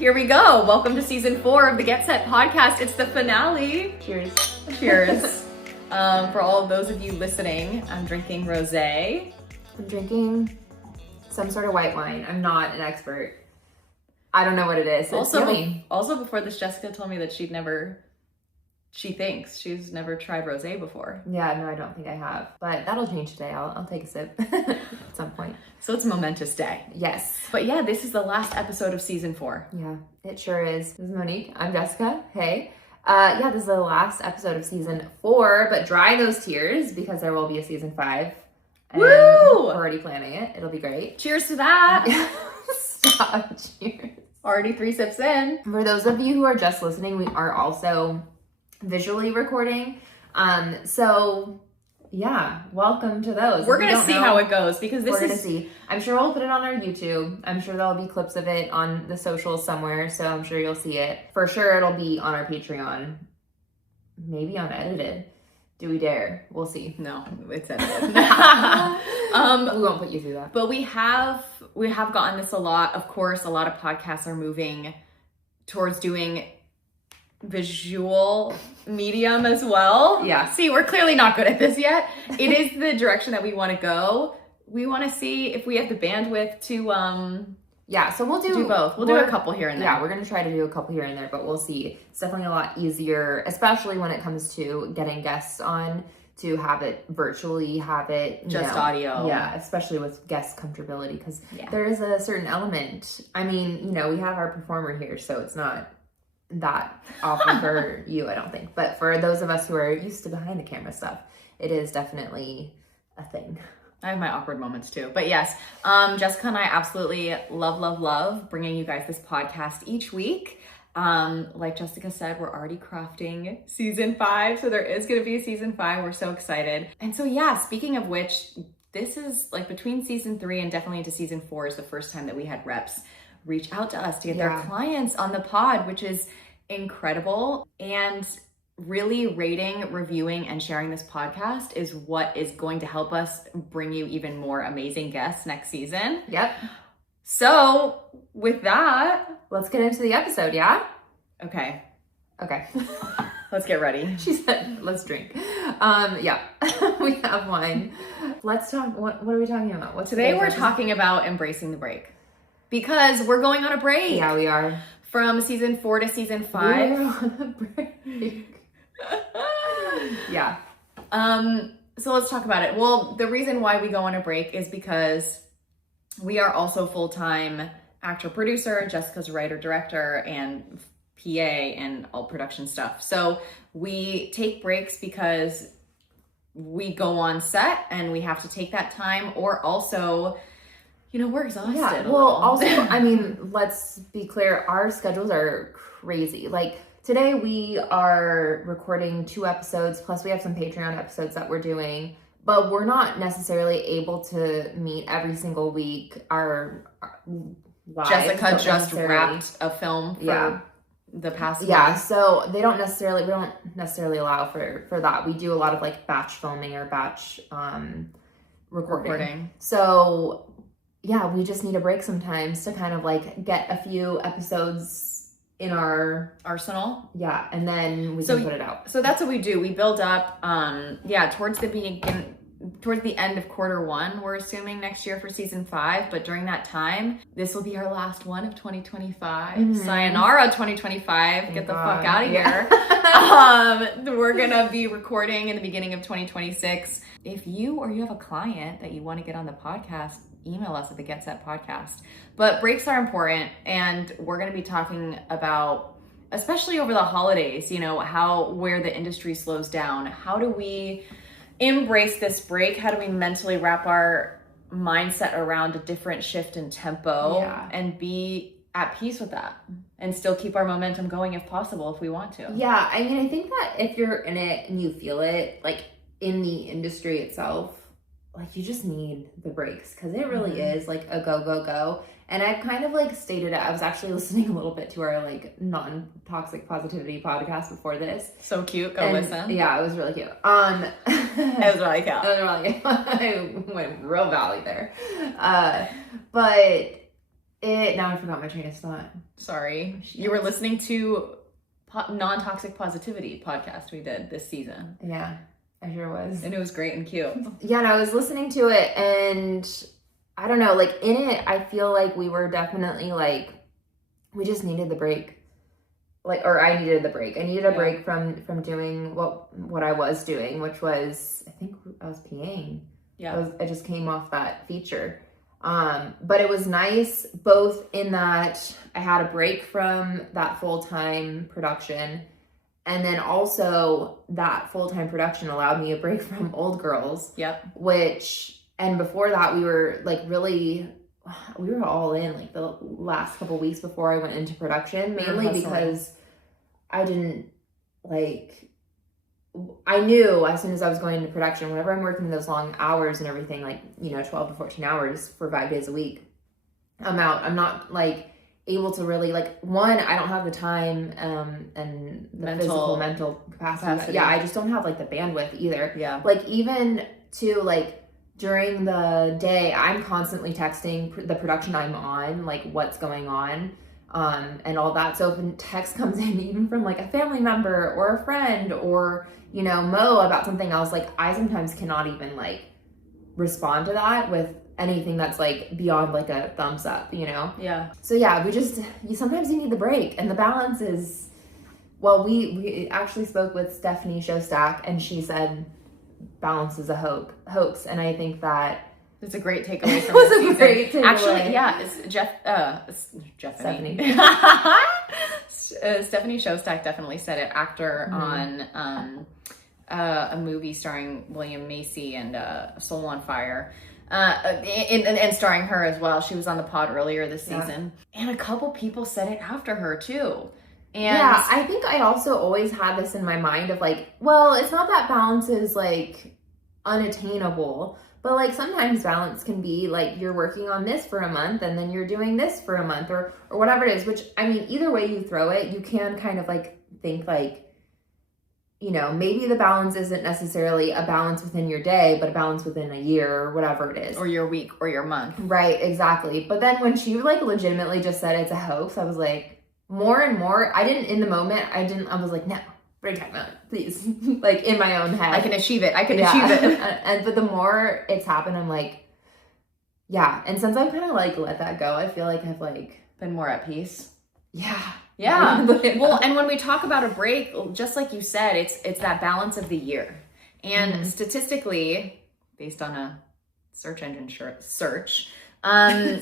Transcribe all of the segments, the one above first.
Here we go. Welcome to season 4 of the Get Set podcast. It's the finale. Cheers. Cheers. For all of those of you listening, I'm drinking rosé. I'm drinking some sort of white wine. I'm not an expert. I don't know what it is. It's Also before this, Jessica told me that she thinks she's never tried rosé before. Yeah, no, I don't think I have. But that'll change today. I'll take a sip at some point. So it's a momentous day. Yes. But yeah, this is the last episode of season 4. Yeah, it sure is. This is Monique. I'm Jessica. Hey. This is the last episode of season 4, but dry those tears because there will be a season 5. And Woo! We're already planning it. It'll be great. Cheers to that. Stop. Cheers. Already 3 sips in. For those of you who are just listening, we are also visually recording. So yeah, welcome to those. We're going to see how it goes because we're going to see. I'm sure we'll put it on our YouTube. I'm sure there'll be clips of it on the socials somewhere. So I'm sure you'll see it. For sure it'll be on our Patreon. Maybe unedited. Do we dare? We'll see. No, it's edited. We won't put you through that. But we have gotten this a lot. Of course, a lot of podcasts are moving towards doing visual medium as well. Yeah. See, we're clearly not good at this yet. It is the direction that we want to go. We want to see if we have the bandwidth to yeah, so we'll do both. We'll do a couple here and there. Yeah, we're going to try to do a couple here and there, but we'll see. It's definitely a lot easier, especially when it comes to getting guests on, to have it virtually, have it just audio. Yeah, especially with guest comfortability, because there is a certain element. I mean, we have our performer here, so it's not that often for you, I don't think. But for those of us who are used to behind the camera stuff, it is definitely a thing. I have my awkward moments too. But yes, Jessica and I absolutely love bringing you guys this podcast each week. Like Jessica said, we're already crafting season 5. So there is going to be a season 5. We're so excited. And so yeah, speaking of which, this is like between season 3 and definitely into season 4 is the first time that we had reps reach out to us to get their clients on the pod, which is incredible. And really rating, reviewing, and sharing this podcast is what is going to help us bring you even more amazing guests next season. Yep. So with that, let's get into the episode, yeah? Okay. Let's get ready. She said, let's drink. Yeah, we have wine. Let's talk, what are we talking about? Today we're talking about embracing the break. Because we're going on a break. Yeah, we are. From season 4 to season 5. We're on a break. Yeah. So let's talk about it. Well, the reason why we go on a break is because we are also full-time actor producer. Jessica's writer director and PA and all production stuff. So we take breaks because we go on set and we have to take that time, or also we're exhausted. Yeah, well, also, I mean, let's be clear, our schedules are crazy. Like, today we are recording 2 episodes, plus we have some Patreon episodes that we're doing, but we're not necessarily able to meet every single week. Our lives Jessica just wrapped a film for the past month. So we don't necessarily allow for that. We do a lot of like batch filming or batch recording. So yeah, we just need a break sometimes to kind of like get a few episodes in our arsenal. Yeah, and then we can put it out. So that's what we do. We build up, towards the end of quarter 1, we're assuming next year for season 5. But during that time, this will be our last one of 2025. Mm-hmm. Sayonara 2025. Get the fuck out of here. We're gonna be recording in the beginning of 2026. If you have a client that you want to get on the podcast, email us at the Get Set Podcast. But breaks are important, and we're going to be talking about, especially over the holidays, where the industry slows down. How do we embrace this break? How do we mentally wrap our mindset around a different shift in tempo and be at peace with that and still keep our momentum going if possible, if we want to? Yeah, I mean, I think that if you're in it and you feel it, like in the industry itself, like you just need the breaks, because it really is like a go. And I've kind of like stated it. I was actually listening a little bit to our like non-toxic positivity podcast before this. So cute. Go listen. Yeah, it was really cute. It was really cute. I went real valley there. But Now I forgot my train of thought. Sorry. You were listening to non-toxic positivity podcast we did this season. Yeah, I sure was. And it was great and cute. Yeah, and I was listening to it, and I don't know, like in it, I feel like we were definitely like, we just needed the break. Like, or I needed the break. I needed a break from doing what I was doing, which was, I think I was peeing. Yeah. I just came off that feature. But it was nice both in that I had a break from that full-time production, and then also that full-time production allowed me a break from Old Girls. Yep. And before that we were like we were all in like the last couple weeks before I went into production, mainly because I didn't like, I knew as soon as I was going into production, whenever I'm working those long hours and everything, like, 12 to 14 hours for 5 days a week, I'm out. I'm not like able to really like, one, I don't have the time and the mental capacity. Yeah, I just don't have like the bandwidth either. Yeah. Like even to like during the day, I'm constantly texting the production I'm on, like what's going on. And all that. So if a text comes in, even from like a family member or a friend or, Mo about something else, like I sometimes cannot even like respond to that with anything that's like beyond like a thumbs up, Yeah. So yeah, sometimes you need the break, and the balance is, well, we actually spoke with Stephanie Shostak, and she said balance is a hoax. And I think that it's a great takeaway from this season. Great takeaway. Actually, yeah, Stephanie. Stephanie Shostak definitely said it. Actor on a movie starring William Macy and Soul on Fire, and starring her as well. She was on the pod earlier this season, and a couple people said it after her too. And yeah, I think I also always had this in my mind of like, well, it's not that balance is like unattainable. But like sometimes balance can be like you're working on this for a month and then you're doing this for a month or whatever it is, which I mean, either way you throw it, you can kind of like think like, maybe the balance isn't necessarily a balance within your day, but a balance within a year or whatever it is. Or your week or your month. Right, exactly. But then when she like legitimately just said it's a hoax, I was like, more and more, I was like, no. Break time out, please. Like in my own head. I can achieve it. Achieve it. But the more it's happened, I'm like, yeah. And since I've kind of like let that go, I feel like I've like been more at peace. Yeah. Yeah. Well, and when we talk about a break, just like you said, it's that balance of the year. And statistically, based on a search engine search, why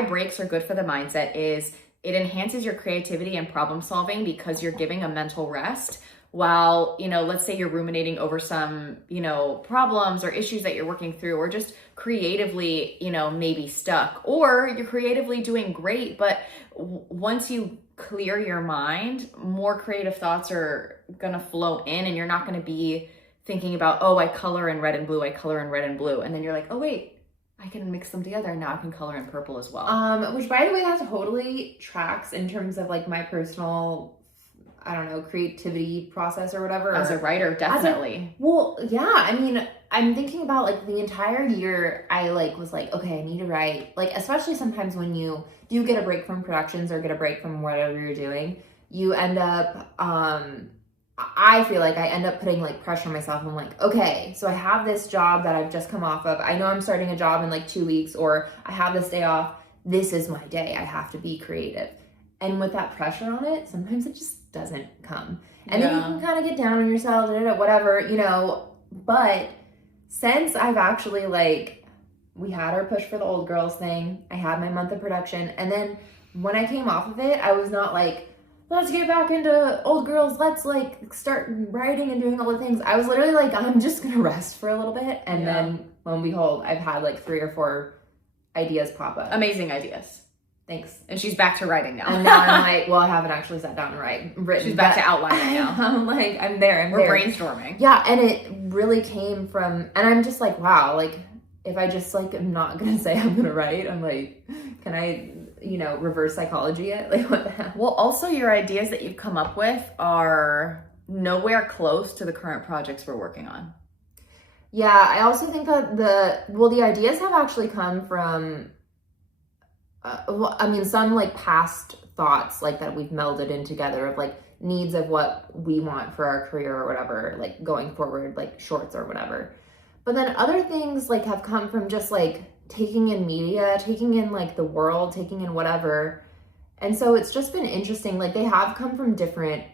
breaks are good for the mindset is it enhances your creativity and problem solving because you're giving a mental rest while, let's say you're ruminating over some, problems or issues that you're working through, or just creatively, maybe stuck, or you're creatively doing great. But once you clear your mind, more creative thoughts are going to flow in, and you're not going to be thinking about, oh, I color in red and blue. And then you're like, oh, wait. I can mix them together and now I can color in purple as well. Which by the way, that totally tracks in terms of like my personal, I don't know, creativity process or whatever. As a writer, definitely. Well, yeah. I mean, I'm thinking about like the entire year I like was like, okay, I need to write. Like, especially sometimes when you do get a break from productions or get a break from whatever you're doing, you end up, I feel like I end up putting like pressure on myself. I'm like, okay, so I have this job that I've just come off of. I know I'm starting a job in like 2 weeks, or I have this day off. This is my day. I have to be creative. And with that pressure on it, sometimes it just doesn't come. And then you can kind of get down on yourself, whatever, But since I've actually like, we had our push for the Old Girls thing. I had my month of production. And then when I came off of it, I was not like, let's get back into Old Girls. Let's like start writing and doing all the things. I was literally like, I'm just going to rest for a little bit. And then lo and behold, I've had like 3 or 4 ideas pop up. Amazing ideas. Thanks. And she's back to writing now. And now I'm like, well, I haven't actually sat down and written. She's back to outlining now. I'm like, I'm there. We're brainstorming. Yeah. And it really came from, and I'm just like, wow, like if I just like, am not going to say I'm going to write, I'm like, can I, reverse psychology it? Like what the hell? Well, also your ideas that you've come up with are nowhere close to the current projects we're working on. Yeah. I also think that the ideas have actually come from well, I mean, some like past thoughts like that we've melded in together of like needs of what we want for our career or whatever, like going forward, like shorts or whatever. But then other things like have come from just like taking in media, taking in like the world, taking in whatever. And so it's just been interesting. Like they have come from different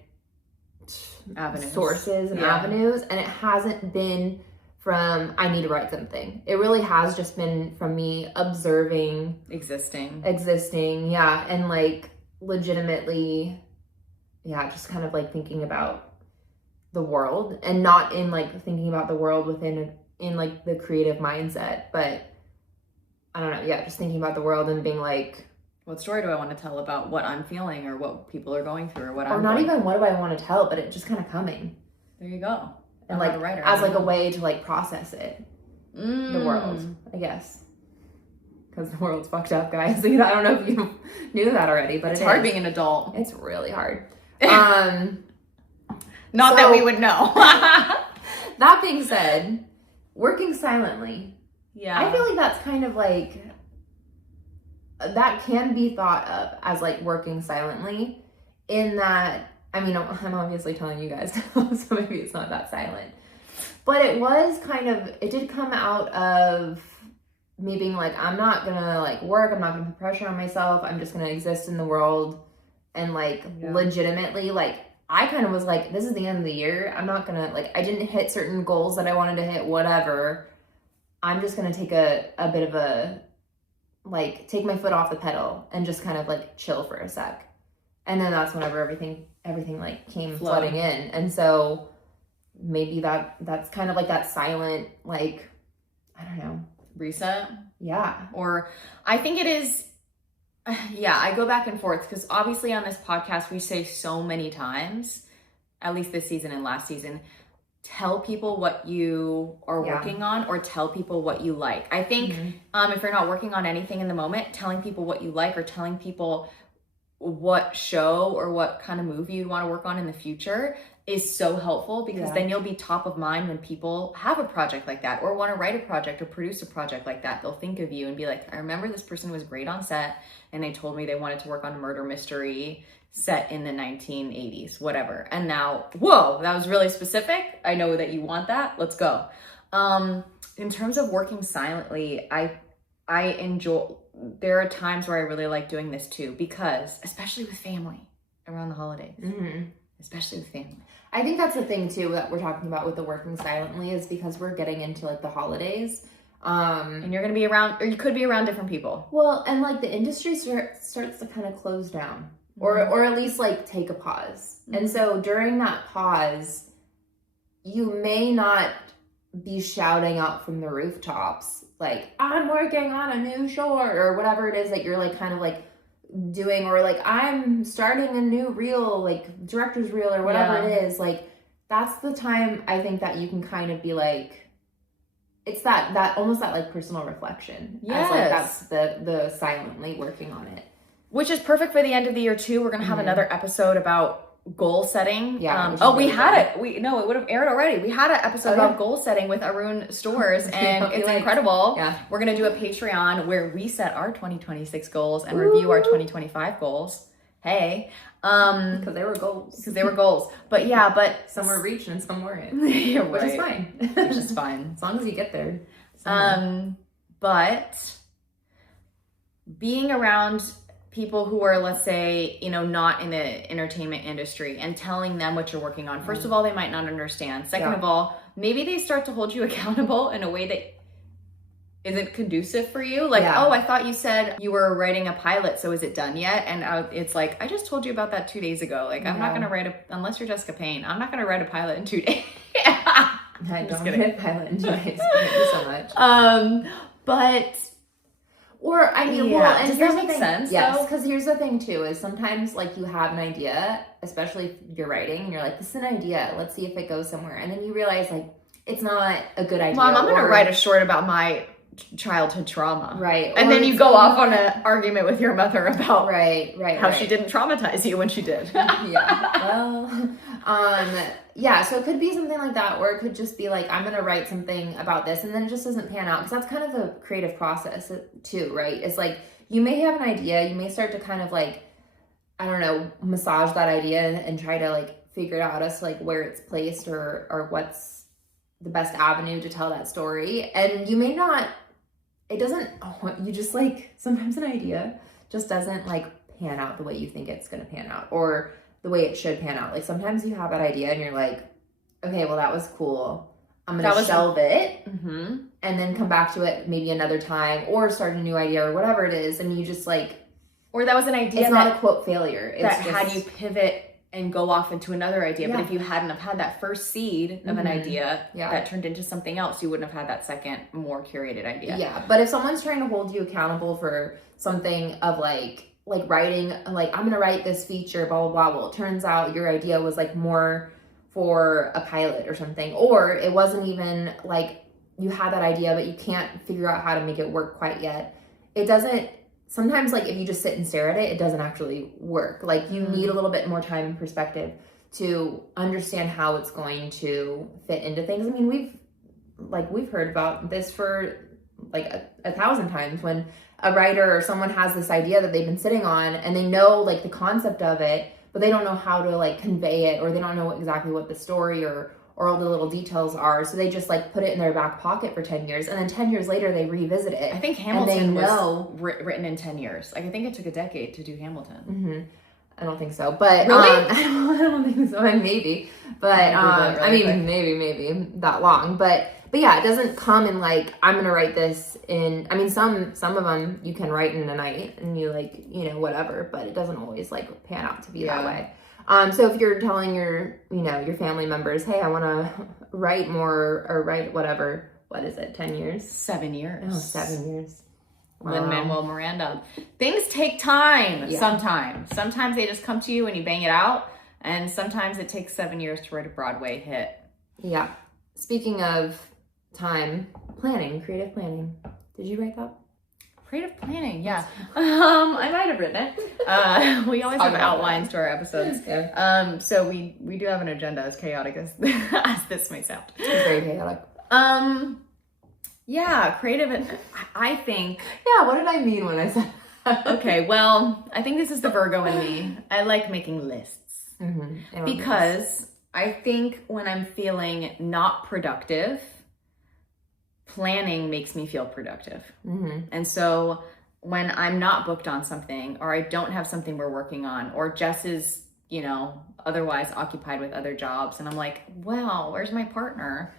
Avenues. sources and avenues, and it hasn't been from I need to write something. It really has just been from me observing, existing, yeah, and like legitimately, yeah, just kind of like thinking about the world, and not in like thinking about the world in like the creative mindset, but I don't know, yeah, just thinking about the world and being like, what story do I want to tell about what I'm feeling or what people are going through or what I'm or not going even what do I want to tell, but it just kind of coming. There you go. And like as like a way to like process it, the world, I guess, because the world's fucked up, guys. You know, I don't know if you knew that already, but it's hard being an adult. It's really hard. Not that we would know. That being said, working silently. Yeah, I feel like that's kind of like that can be thought of as like working silently, in that. I mean, I'm obviously telling you guys, so maybe it's not that silent. But it was kind of, it did come out of me being like, I'm not gonna like work, I'm not gonna put pressure on myself, I'm just gonna exist in the world. And like legitimately, like I kind of was like, this is the end of the year. I'm not gonna, like, I didn't hit certain goals that I wanted to hit, whatever. I'm just gonna take a bit of a, like, take my foot off the pedal and just kind of like chill for a sec. And then that's whenever everything like came flooding in. And so maybe that's kind of like that silent, like, I don't know, reset. Yeah. Or I think it is, yeah, I go back and forth because obviously on this podcast we say so many times, at least this season and last season, tell people what you are working on, or tell people what you like. I think if you're not working on anything in the moment, telling people what you like or telling people what show or what kind of movie you'd want to work on in the future is so helpful, because then you'll be top of mind when people have a project like that or want to write a project or produce a project like that. They'll think of you and be like, I remember this person was great on set and they told me they wanted to work on a murder mystery set in the 1980s, whatever. And now, whoa, that was really specific. I know that you want that. Let's go. In terms of working silently, I enjoy, there are times where I really like doing this too, because especially with family around the holidays, especially with family. I think that's the thing too that we're talking about with the working silently, is because we're getting into like the holidays. And you're going to be around, or you could be around different people. Well, and like the industry starts to kind of close down, or at least like take a pause. And so during that pause, you may not be shouting out from the rooftops, like, I'm working on a new short, or whatever it is that you're like kind of like doing, or like, I'm starting a new reel, like director's reel or whatever it is. Like, that's the time I think that you can kind of be like, it's that almost that like personal reflection. As like that's the silently working on it. Which is perfect for the end of the year too. We're gonna have another episode about goal setting. Yeah. We had it. It would have aired already. We had an episode about goal setting with Arun Stores, and it's incredible. Yeah. We're gonna do a Patreon where we set our 2026 goals and review our 2025 goals. Hey. Because they were goals. But yeah, but some were reached and some weren't. Which is fine. Which is fine. As long as you get there. But being around people who are, let's say, not in the entertainment industry, and telling them what you're working on. First of all, they might not understand. Second of all, maybe they start to hold you accountable in a way that isn't conducive for you. Like, oh, I thought you said you were writing a pilot, so is it done yet? And it's like, I just told you about that 2 days ago. Like, I'm not going to unless you're Jessica Payne, I'm not going to write a pilot in 2 days. I don't write a pilot in 2 days. Thank you so much. But... Or, I mean, well, and does that make sense? Yes, because here's the thing, too, is sometimes, like, you have an idea, especially if you're writing, and you're like, this is an idea, let's see if it goes somewhere. And then you realize, like, it's not a good idea. Mom, I'm going to write a short about my childhood trauma. Right. And then you go off on an argument with your mother about how she didn't traumatize you when she did. Yeah, so it could be something like that, or it could just be like, I'm going to write something about this, and then it just doesn't pan out, because that's kind of the creative process too, right? It's like, you may have an idea, you may start to kind of like, I don't know, massage that idea and try to like figure out as to like where it's placed or what's the best avenue to tell that story. And you may not, you just like, sometimes an idea just doesn't like pan out the way you think it's going to pan out or the way it should pan out. Like sometimes you have that idea and you're like, okay, well that was cool. I'm going to shelve it and then come back to it maybe another time or start a new idea or whatever it is. And you just like, or that was an idea. It's not a quote failure. It's that just, had you pivot and go off into another idea. Yeah. But if you hadn't have had that first seed of an idea that turned into something else, you wouldn't have had that second, more curated idea. Yeah. But if someone's trying to hold you accountable for something of like writing, like I'm going to write this feature, blah, blah, blah. Well, it turns out your idea was like more for a pilot or something, or it wasn't even like you had that idea, but you can't figure out how to make it work quite yet. It doesn't, sometimes like if you just sit and stare at it, it doesn't actually work. Like you need a little bit more time and perspective to understand how it's going to fit into things. I mean, we've heard about this for like a 1,000 times when a writer or someone has this idea that they've been sitting on and they know like the concept of it, but they don't know how to like convey it, or they don't know exactly what the story or all the little details are. So they just like put it in their back pocket for 10 years. And then 10 years later, they revisit it. I think Hamilton was written in 10 years. Like I think it took a decade to do Hamilton. I don't think so, but really? I don't think so. Maybe, but I mean, maybe that long, but yeah, it doesn't come in like, I'm going to write this in, I mean, some of them you can write in a night and you like, you know, whatever, but it doesn't always like pan out to be that way. So if you're telling your family members, hey, I want to write more or write whatever, what is it, 10 years? 7 years. Oh, 7 years. Wow. Lin-Manuel Miranda. Things take time sometimes. Sometimes they just come to you and you bang it out. And sometimes it takes 7 years to write a Broadway hit. Yeah. Speaking of time, creative planning. Did you write that? Creative planning, yeah. I might have written it. We always have outlines to our episodes. Yeah. So we do have an agenda, as chaotic as this may sound. It's very chaotic. Yeah, creative. I think. Yeah, what did I mean when I said that? Okay, well, I think this is the Virgo in me. I like making lists because I think when I'm feeling not productive, planning makes me feel productive. And so when I'm not booked on something, or I don't have something we're working on, or Jess is, you know, otherwise occupied with other jobs, and I'm like, well, where's my partner?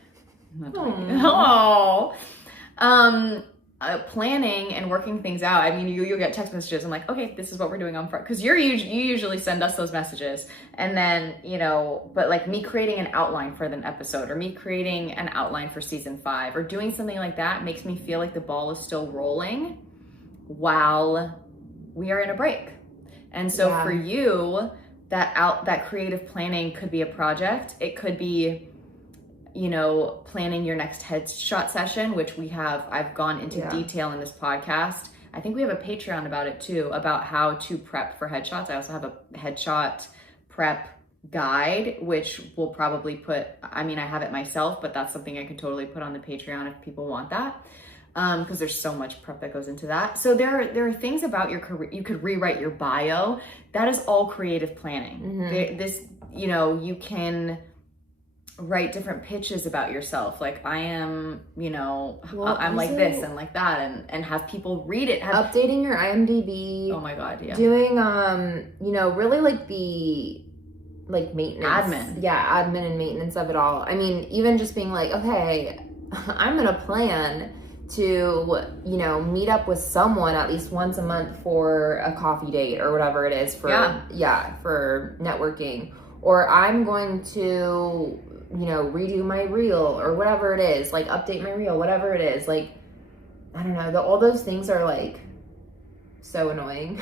Planning and working things out. I mean, you'll get text messages. I'm like, okay, this is what we're doing on Friday. Because you usually send us those messages. And then, you know, but like me creating an outline for an episode, or me creating an outline for season 5, or doing something like that makes me feel like the ball is still rolling while we are in a break. And so for you, that creative planning could be a project. It could be, you know, planning your next headshot session, which I've gone into detail in this podcast. I think we have a Patreon about it too, about how to prep for headshots. I also have a headshot prep guide, which we'll probably I have it myself, but that's something I could totally put on the Patreon if people want that. Because there's so much prep that goes into that. So there are things about your career. You could rewrite your bio. That is all creative planning. This, you know, you can write different pitches about yourself. Like I am, you know, I'm like this and like that, and have people read it. Updating your IMDb. Oh my God, yeah. Doing, you know, really like the maintenance. Admin. Yeah, admin and maintenance of it all. I mean, even just being like, okay, I'm going to plan to, you know, meet up with someone at least once a month for a coffee date or whatever it is for networking. Or I'm going to, you know, redo my reel or whatever it is, like update my reel, whatever it is. Like, I don't know, all those things are like so annoying.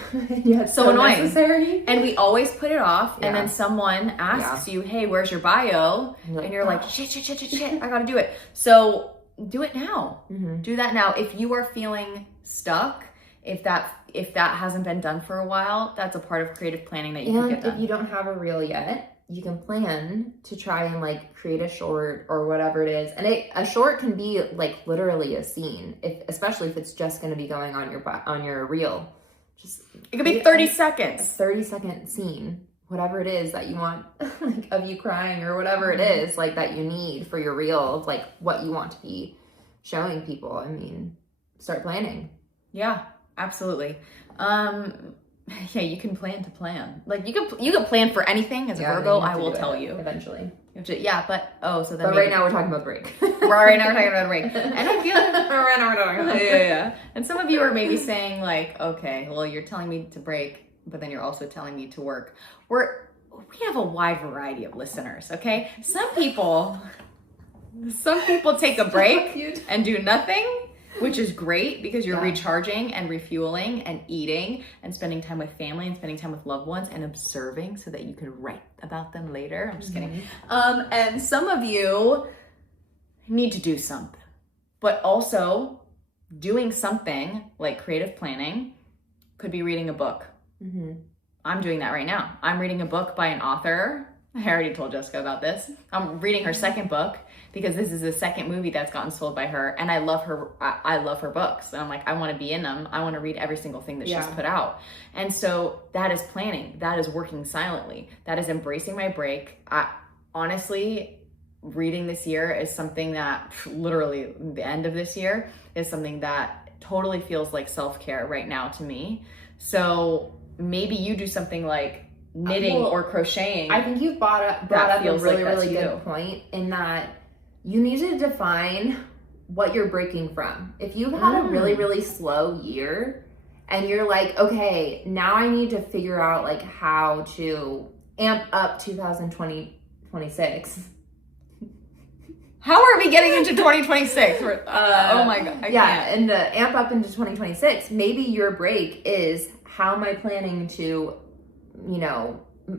So annoying. Necessary. And we always put it off. And then someone asks you, hey, where's your bio? And you're like, shit, I gotta do it. So do it now. Do that now. If you are feeling stuck, if that hasn't been done for a while, that's a part of creative planning that you can get done. If you don't have a reel yet, you can plan to try and like create a short or whatever it is. And a short can be like literally a scene, especially if it's just going to be going on your reel. just It could be 30 a seconds. 30-second scene, whatever it is that you want, like of you crying or whatever it is, like that you need for your reel, of like what you want to be showing people. I mean, start planning. Yeah, absolutely. Yeah, you can plan to plan. Like you can plan for anything as a Virgo, I will tell you. Eventually. Yeah, but But right now we're talking about the break. Right now we're talking about the break. And I feel right now we're talking about yeah. And some of you are maybe saying like, okay, well, you're telling me to break, but then you're also telling me to work. We have a wide variety of listeners, okay? Some people take a break and do nothing, which is great because you're recharging and refueling and eating and spending time with family and spending time with loved ones and observing so that you can write about them later. I'm just kidding. And some of you need to do something, but also doing something like creative planning could be reading a book. I'm doing that right now. I'm reading a book by an author. I already told Jessica about this. I'm reading her second book because this is the second movie that's gotten sold by her, and I love her. I love her books, and I'm like, I want to be in them. I want to read every single thing that she's put out, and so that is planning. That is working silently. That is embracing my break. Honestly, reading this year is something that literally the end of this year is something that totally feels like self-care right now to me. So maybe you do something like knitting or crocheting. I think you've brought up a really good point in that you need to define what you're breaking from. If you've had a really slow year and you're like, okay, now I need to figure out like how to amp up 2026. How are we getting into 2026? Oh my God. I can't. And to amp up into 2026, maybe your break is, how am I planning to,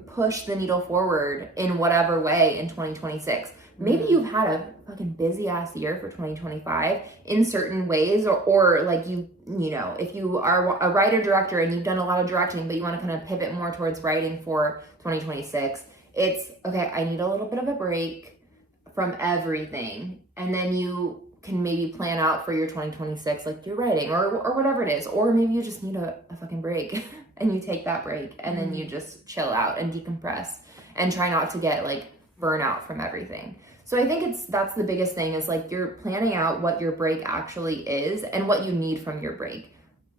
push the needle forward in whatever way in 2026? Maybe you've had a fucking busy ass year for 2025 in certain ways, or like if you are a writer director and you've done a lot of directing, but you want to kind of pivot more towards writing for 2026, it's okay, I need a little bit of a break from everything. And then you can maybe plan out for your 2026, like your writing or whatever it is. Or maybe you just need a fucking break and you take that break and then you just chill out and decompress and try not to get like burnout from everything. So I think that's the biggest thing, is like you're planning out what your break actually is and what you need from your break.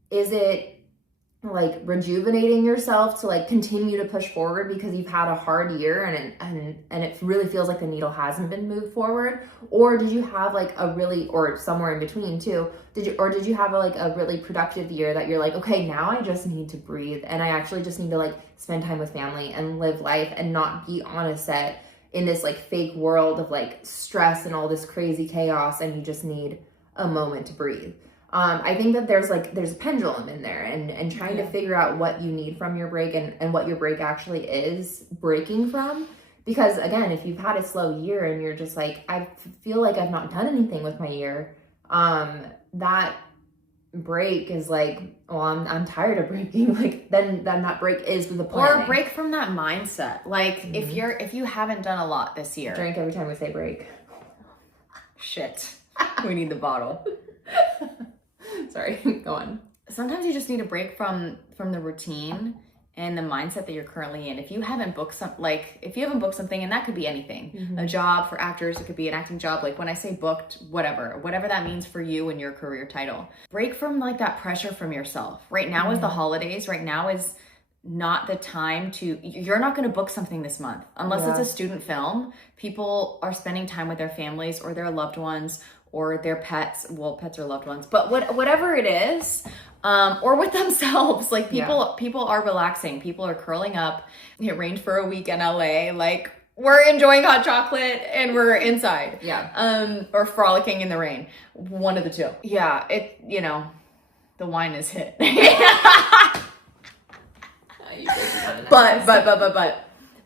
Is it like rejuvenating yourself to like continue to push forward because you've had a hard year and it really feels like the needle hasn't been moved forward? Or did you have like or somewhere in between too, did you have a really productive year that you're like, okay, now I just need to breathe and I actually just need to like spend time with family and live life and not be on a set in this like fake world of like stress and all this crazy chaos, and you just need a moment to breathe. I think that there's a pendulum in there, and trying to figure out what you need from your break and what your break actually is breaking from. Because again, if you've had a slow year and you're just like, I feel like I've not done anything with my year, that break is like, well, I'm tired of breaking. Like then that break is the planning. Or a break from that mindset. Like if you haven't done a lot this year. Drink every time we say break. Shit. We need the bottle. Sorry, go on. Sometimes you just need a break from the routine and the mindset that you're currently in. If you haven't booked something, and that could be anything, a job for actors, it could be an acting job. Like when I say booked, whatever that means for you and your career title. Break from like that pressure from yourself. Right now is the holidays. Right now is not the time you're not going to book something this month unless it's a student film. People are spending time with their families or their loved ones or their pets. Well, pets are loved ones, but whatever it is, or with themselves. Like people are relaxing. People are curling up. It rained for a week in LA. Like we're enjoying hot chocolate and we're inside. Yeah. Or frolicking in the rain. One of the two. Yeah. The wine is hit.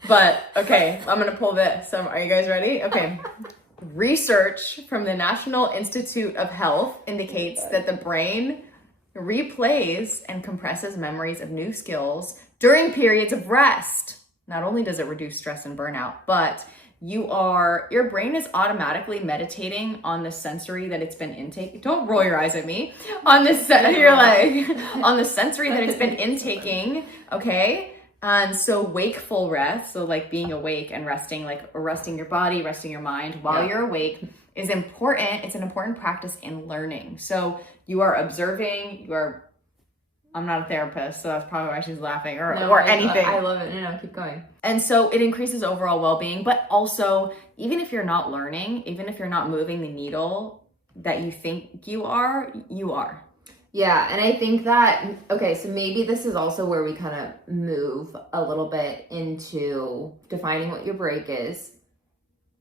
But okay, I'm gonna pull this. Are you guys ready? Okay. Research from the National Institute of Health indicates that the brain replays and compresses memories of new skills during periods of rest. Not only does it reduce stress and burnout, but your brain is automatically meditating on the sensory that it's been intaking. Don't roll your eyes at me. On the you're like on the sensory that it's been intaking, okay? And so wakeful rest, so like being awake and resting, like resting your body, resting your mind while you're awake is important. It's an important practice in learning. So you are observing, I'm not a therapist, so that's probably why she's laughing or anything. I love it. No, keep going. And so it increases overall well-being, but also even if you're not learning, even if you're not moving the needle that you think you are. Yeah, and I think that, okay, so maybe this is also where we kind of move a little bit into defining what your break is.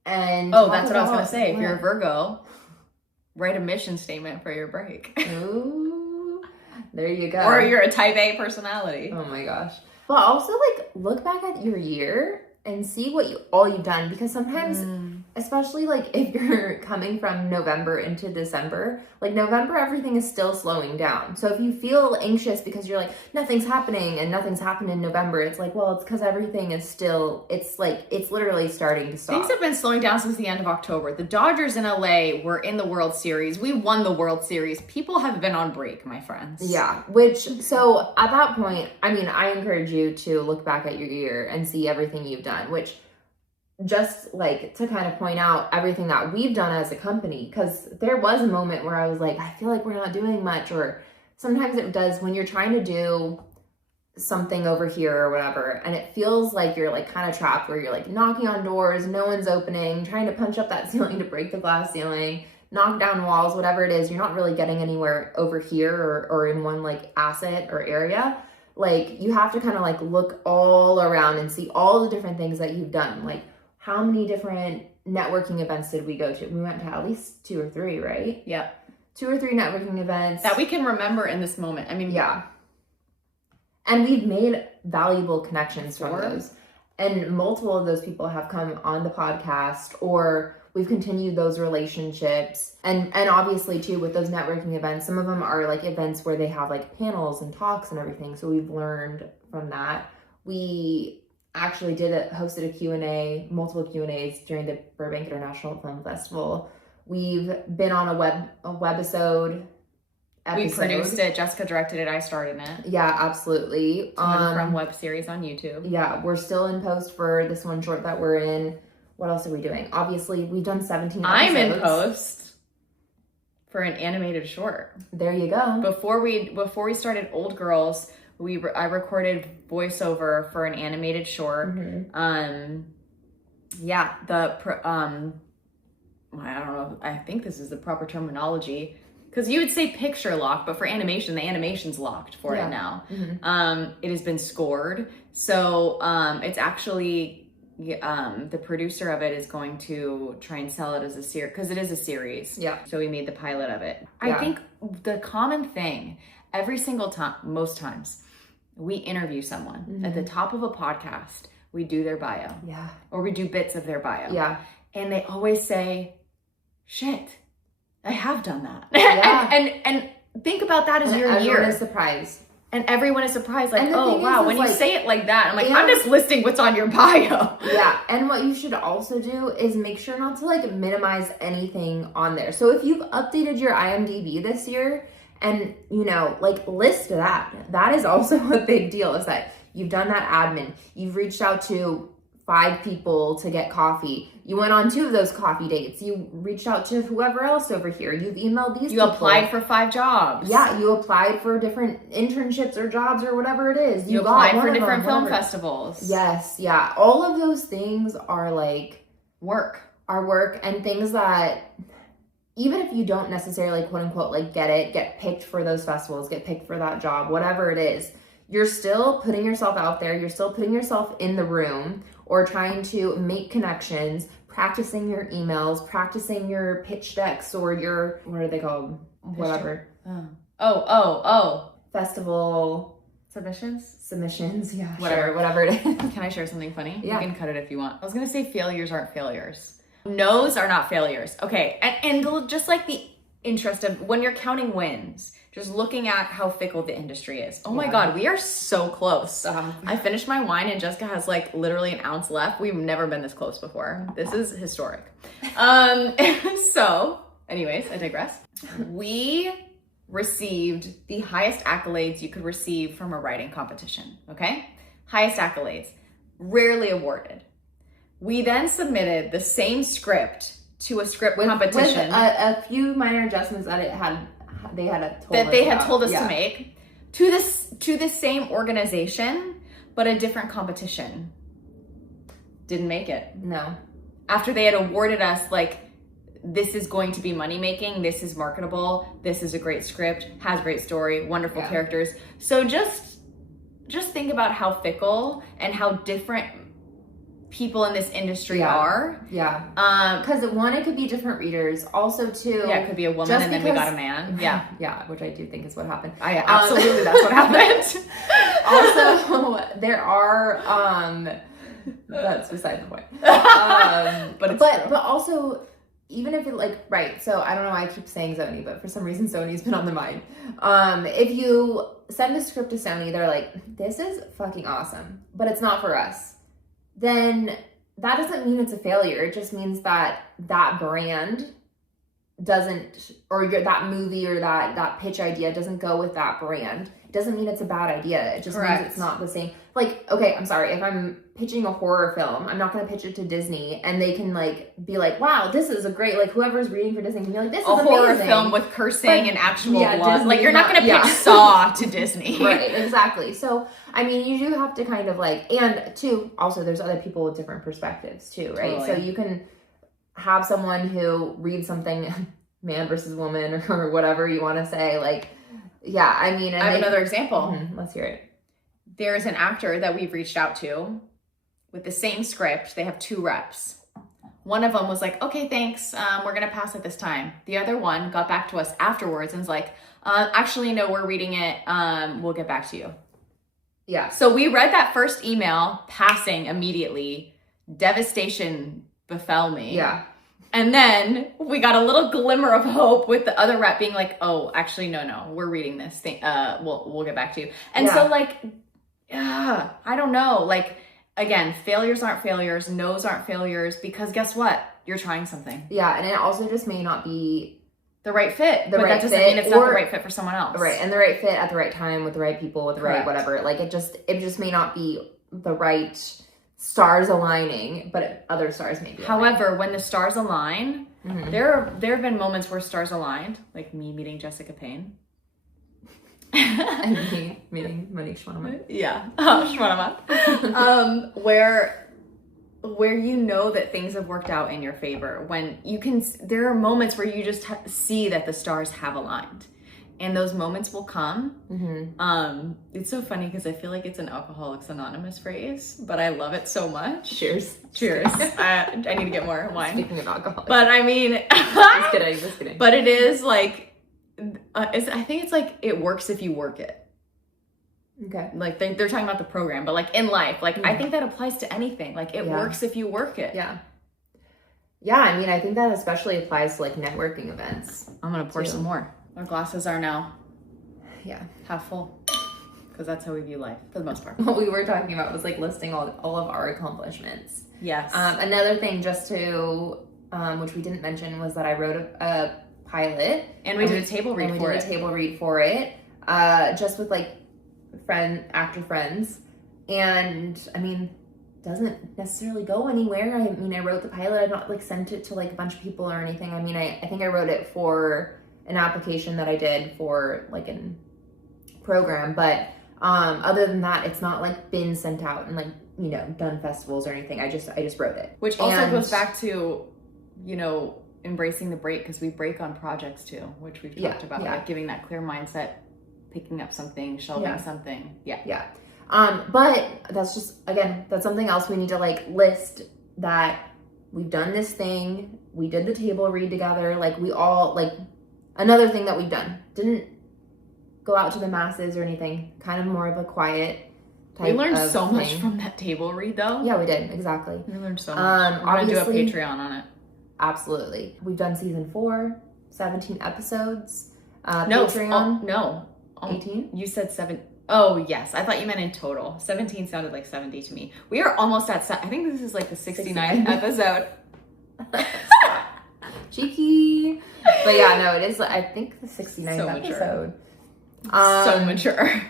And that's what I was going to say. If you're a Virgo, write a mission statement for your break. Ooh. There you go. Or you're a type A personality. Oh my gosh. But also like look back at your year and see what you've done, because sometimes, especially like if you're coming from November into December, like November, everything is still slowing down. So if you feel anxious because you're like, nothing's happening and nothing's happened in November, it's like, well, it's because everything is still, it's literally starting to stop. Things have been slowing down since the end of October. The Dodgers in LA were in the World Series. We won the World Series. People have been on break, my friends. Yeah, so at that point, I mean, I encourage you to look back at your year and see everything you've done, which just like to kind of point out everything that we've done as a company, because there was a moment where I was like, I feel like we're not doing much, or sometimes it does when you're trying to do something over here or whatever, and it feels like you're like kind of trapped where you're like knocking on doors, no one's opening, trying to punch up that ceiling to break the glass ceiling, knock down walls, whatever it is, you're not really getting anywhere over here or in one like asset or area. Like you have to kind of like look all around and see all the different things that you've done. Like how many different networking events did we go to? We went to at least 2 or 3, right? Yeah. 2 or 3 networking events. That we can remember in this moment. I mean, yeah. And we've made valuable connections from those. And multiple of those people have come on the podcast, or we've continued those relationships. And obviously too, with those networking events, some of them are like events where they have like panels and talks and everything. So we've learned from that. We actually hosted a Q&A, multiple Q&As during the Burbank International Film Festival. We've been on a webisode episode. We produced it. Jessica directed it. I starred in it. Yeah, absolutely. From web series on YouTube. Yeah, we're still in post for this one short that we're in. What else are we doing? Obviously, we've done 17 episodes. I'm in post for an animated short. There you go. Before we started Old Girls, I recorded voiceover for an animated short. Mm-hmm. I don't know. I think this is the proper terminology, because you would say picture lock, but for animation, the animation's locked for it now. Mm-hmm. It has been scored, so it's actually the producer of it is going to try and sell it as a series, because it is a series. Yeah. So we made the pilot of it. Yeah. I think the common thing every single time, most times, we interview someone. Mm-hmm. At the top of a podcast, we do their bio. Yeah. Or we do bits of their bio. Yeah. And they always say, shit, I have done that. Yeah. and think about that as your year. Everyone is surprised. And everyone is surprised, like, oh, wow, when you say it like that, I'm like, I'm just listing what's on your bio. Yeah, and what you should also do is make sure not to, like, minimize anything on there. So if you've updated your IMDb this year, and, you know, like, list that. That is also a big deal, is that you've done that admin. You've reached out to 5 people to get coffee. You went on 2 of those coffee dates. You reached out to whoever else over here. You've emailed these people. You applied for 5 jobs. Yeah, you applied for different internships or jobs or whatever it is. You applied for different film festivals. Yes, yeah. All of those things are like work. Are work, and things that even if you don't necessarily quote unquote like get picked for those festivals, get picked for that job, whatever it is, you're still putting yourself out there. You're still putting yourself in the room, or trying to make connections, practicing your emails, practicing your pitch decks, or your, what are they called? Whatever. Festival submissions. Yeah, whatever it is. Can I share something funny? Yeah. You can cut it if you want. I was going to say failures aren't failures. No's are not failures. Okay. And just like the interest of when you're counting wins, just looking at how fickle the industry is. Oh my God, we are so close. I finished my wine and Jessica has like literally an ounce left. We've never been this close before. This is historic. So anyways, I digress. We received the highest accolades you could receive from a writing competition, okay? Highest accolades, rarely awarded. We then submitted the same script to a script competition. With a few minor adjustments that they had told us to make to the same organization, but a different competition. Didn't make it. No. After they had awarded us like, this is going to be money making, this is marketable, this is a great script, has great story, wonderful characters. So just think about how fickle and how different people in this industry are. Yeah. Because one, it could be different readers. Also, too. Yeah, it could be a woman and then we got a man. Yeah. Yeah, which I do think is what happened. Absolutely, that's what happened. Also, there are, that's beside the point. But also, even if it like, right, so I don't know why I keep saying Sony, but for some reason Sony's been on the mind. If you send a script to Sony, they're like, this is fucking awesome, but it's not for us. Then that doesn't mean it's a failure. It just means that that brand doesn't, or that movie or that pitch idea doesn't go with that brand. It doesn't mean it's a bad idea. It just means it's not the same. Like, okay, I'm sorry. If I'm pitching a horror film, I'm not going to pitch it to Disney and they can like be like, wow, this is a great, like whoever's reading for Disney can be like, this is amazing. A horror film with cursing and actual blood. Disney's like, you're not going to pitch Saw to Disney. Right, exactly. So, I mean, you do have to kind of like, and two, also there's other people with different perspectives too, right? Totally. So you can have someone who reads something man versus woman or whatever you want to say, like, yeah, I mean. I have another example. Let's hear it. There's an actor that we've reached out to with the same script. They have 2 reps. One of them was like, okay, thanks. We're going to pass it this time. The other one got back to us afterwards and was like, actually, no, we're reading it. We'll get back to you. Yeah. So we read that first email, passing immediately. Devastation befell me. Yeah. And then we got a little glimmer of hope with the other rep being like, oh, actually, no, we're reading this thing. We'll get back to you. And so like, I don't know. Like, again, failures aren't failures. No's aren't failures because guess what? You're trying something. Yeah. And it also just may not be the right fit. But that doesn't mean it's not the right fit for someone else. Right. And the right fit at the right time with the right people, with the right whatever. Like it just may not be the right stars aligning, but other stars may be. However, when the stars align, there have been moments where stars aligned, like me meeting Jessica Payne. And me meeting Monique Schwannemann. Yeah, Schwannemann. Where you know that things have worked out in your favor. When you can, there are moments where you just see that the stars have aligned. And those moments will come. It's so funny because I feel like it's an Alcoholics Anonymous phrase, but I love it so much. Cheers. I need to get more wine. Speaking of alcohol. But I mean, just kidding. But it is like, I think it's like it works if you work it. Okay. Like they're talking about the program, but like in life, like I think that applies to anything. Like it works if you work it. Yeah. Yeah, I mean, I think that especially applies to like networking events. I'm gonna pour some more. Our glasses are now half full because that's how we view life for the most part. What we were talking about was like listing all of our accomplishments. Yes. Another thing just to, which we didn't mention, was that I wrote a pilot. And we did a table read for it. Just with like actor friends. And I mean, doesn't necessarily go anywhere. I mean, I wrote the pilot. I not like sent it to like a bunch of people or anything. I mean, I think I wrote it for an application that I did for like a program, but other than that, it's not like been sent out and like, you know, done festivals or anything. I just wrote it. Which also goes back to, you know, embracing the break, because we break on projects too, which we've talked about, like giving that clear mindset, picking up something, shelving something. Yeah. But that's just, again, that's something else we need to like list, that we've done this thing. We did the table read together. Like we all like, another thing that we've done, didn't go out to the masses or anything, kind of more of a quiet type. We learned so much from that table read though. Yeah, we did. Exactly. We learned so much. We're going to do a Patreon on it. Absolutely. We've done season 4, 17 episodes. No, Patreon. no. 18? You said 7. Oh, yes. I thought you meant in total. 17 sounded like 70 to me. We are almost at, I think this is like the 69th episode. Cheeky. But yeah, no, it is, I think, the 69th So mature. episode. So mature.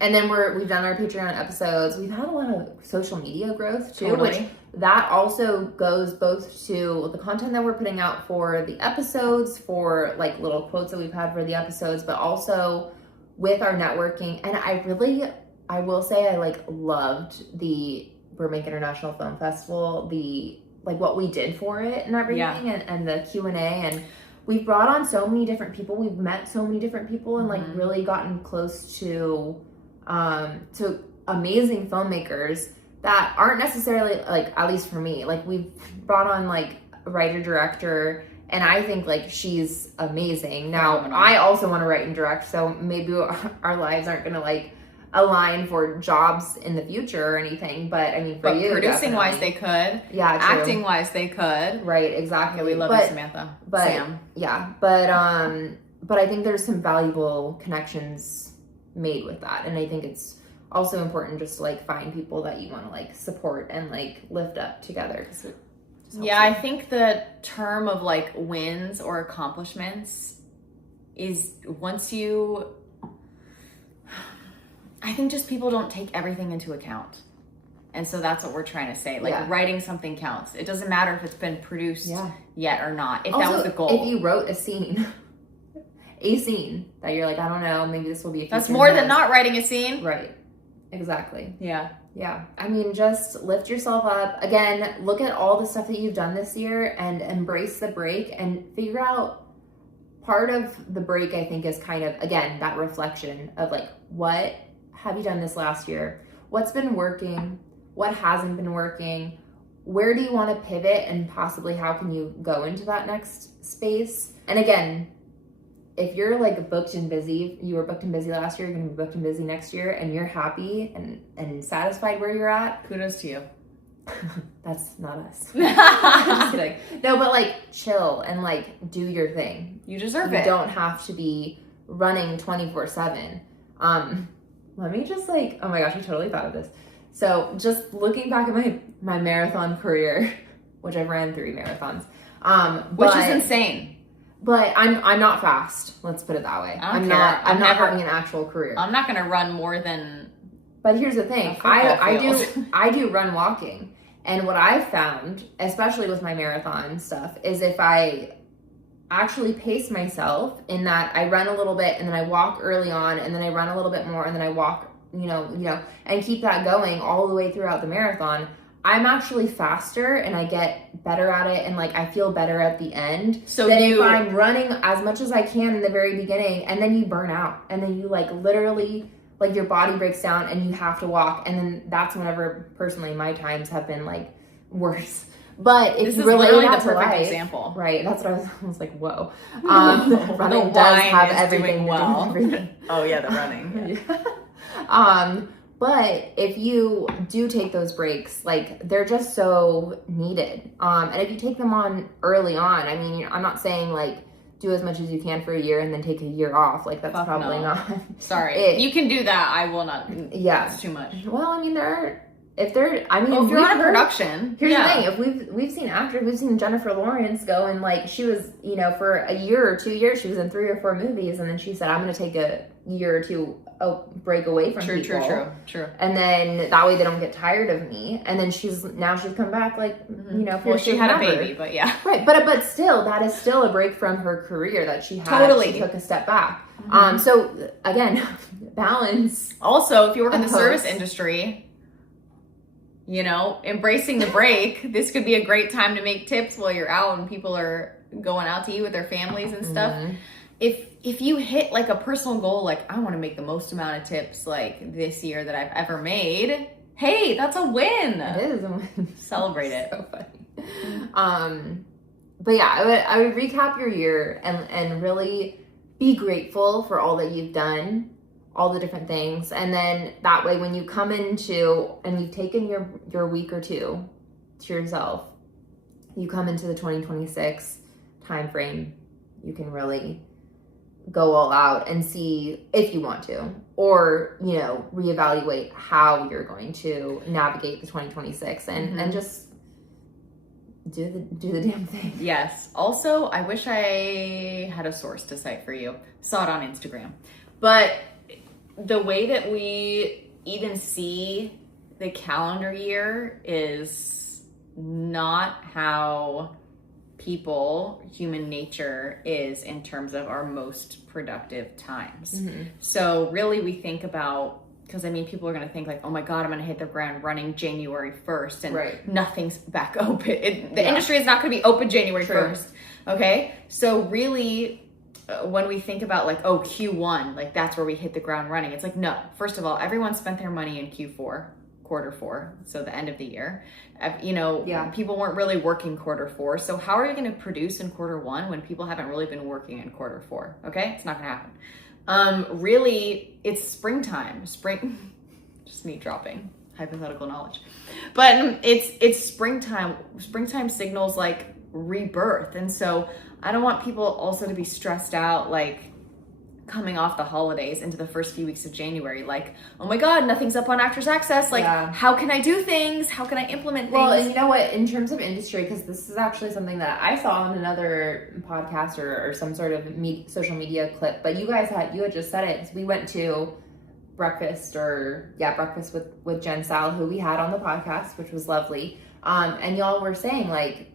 And then we've done our Patreon episodes. We've had a lot of social media growth too, Totally. which that also goes both to the content that we're putting out for the episodes, for like little quotes that we've had for the episodes, but also with our networking. And I will say I like loved the Burbank International Film Festival, like what we did for it and everything, and the Q&A, and we've brought on so many different people. We've met so many different people and like really gotten close to amazing filmmakers that aren't necessarily like, at least for me, like we've brought on like a writer director, and I think like she's amazing. Now I also want to write and direct, so maybe our lives aren't gonna like align for jobs in the future or anything, but I mean, for you, producing definitely. wise they could, Yeah, true. acting wise they could, right? Exactly. Yeah, we love you, Samantha. But Sam. yeah, but I think there's some valuable connections made with that, and I think it's also important just to like find people that you want to like support and like lift up together. Yeah, I think the term of like wins or accomplishments is I think just people don't take everything into account. And so that's what we're trying to say. Like writing something counts. It doesn't matter if it's been produced yet or not. If also, that was the goal. If you wrote a scene that you're like, I don't know, maybe this will be a That's more than not writing a scene. Right. Exactly. Yeah. Yeah. I mean, just lift yourself up. Again, look at all the stuff that you've done this year and embrace the break and figure out part of the break, I think, is kind of, again, that reflection of like, what have you done this last year? What's been working? What hasn't been working? Where do you want to pivot, and possibly how can you go into that next space? And again, if you're like booked and busy, you were booked and busy last year, you're going to be booked and busy next year, and you're happy and satisfied where you're at, kudos to you. That's not us. Just kidding. No, but like chill and like do your thing. You deserve it. You don't have to be running 24/7. Let me just like, oh my gosh, I totally thought of this. So just looking back at my marathon career, which I've ran 3 marathons, which is insane. But I'm not fast. Let's put it that way. I'm not having an actual career. I'm not gonna run more than. But here's the thing. I do run walking, and what I've found, especially with my marathon stuff, is if I actually pace myself in that I run a little bit and then I walk early on and then I run a little bit more and then I walk, you know, and keep that going all the way throughout the marathon, I'm actually faster and I get better at it, and like I feel better at the end. So then if I'm running as much as I can in the very beginning, and then you burn out, and then you like literally like your body breaks down and you have to walk, and then that's whenever personally my times have been like worse. But if you relate that to life, example, right? That's what I was like, whoa. Running does have everything well. Oh yeah, the running. Yeah. But if you do take those breaks, like they're just so needed. And if you take them on early on, I mean, I'm not saying like do as much as you can for a year and then take a year off. Like that's probably not. Sorry, you can do that. I will not. Yeah, it's too much. Well, I mean, if you're on a production, here's the thing: if we've seen actors, we've seen Jennifer Lawrence go, and like she was, you know, for a year or 2 years, she was in 3 or 4 movies, and then she said, "I'm going to take a year or 2 break away from people." True. And then that way they don't get tired of me. And then she's come back like, you know, well, she had a baby, but yeah, right. But still, that is still a break from her career that she had. Totally, she took a step back. So again, balance. Also, if you work in the service industry, you know, embracing the break, this could be a great time to make tips while you're out and people are going out to eat with their families and stuff. If you hit like a personal goal, like I want to make the most amount of tips like this year that I've ever made, hey, that's a win. It is a win. Celebrate it. So funny. But yeah, I would recap your year and really be grateful for all that you've done, all the different things. And then that way, when you come into, and you've taken your week or 2 to yourself, you come into the 2026 time frame, you can really go all out and see if you want to, or, you know, reevaluate how you're going to navigate the 2026 and just do the damn thing. Yes. Also, I wish I had a source to cite for you. Saw it on Instagram. But the way that we even see the calendar year is not how human nature is in terms of our most productive times. So really we think about, because I mean, people are going to think like, oh my God, I'm going to hit the ground running January 1st and nothing's back open. The industry is not going to be open January 1st. Okay. So really, when we think about like, oh, Q1, like that's where we hit the ground running. It's like, no, first of all, everyone spent their money in Q4, quarter 4. So the end of the year, you know, people weren't really working quarter 4. So how are you going to produce in quarter 1 when people haven't really been working in quarter 4? Okay. It's not going to happen. Really it's springtime, just me dropping hypothetical knowledge, but it's springtime. Springtime signals like rebirth. And so I don't want people also to be stressed out, like coming off the holidays into the first few weeks of January, like, oh my God, nothing's up on Actors Access. Like, how can I do things? How can I implement things? Well, and you know what, in terms of industry, because this is actually something that I saw on another podcast or some sort of social media clip, but you had just said it. We went to breakfast with Jen Sal, who we had on the podcast, which was lovely. And y'all were saying like,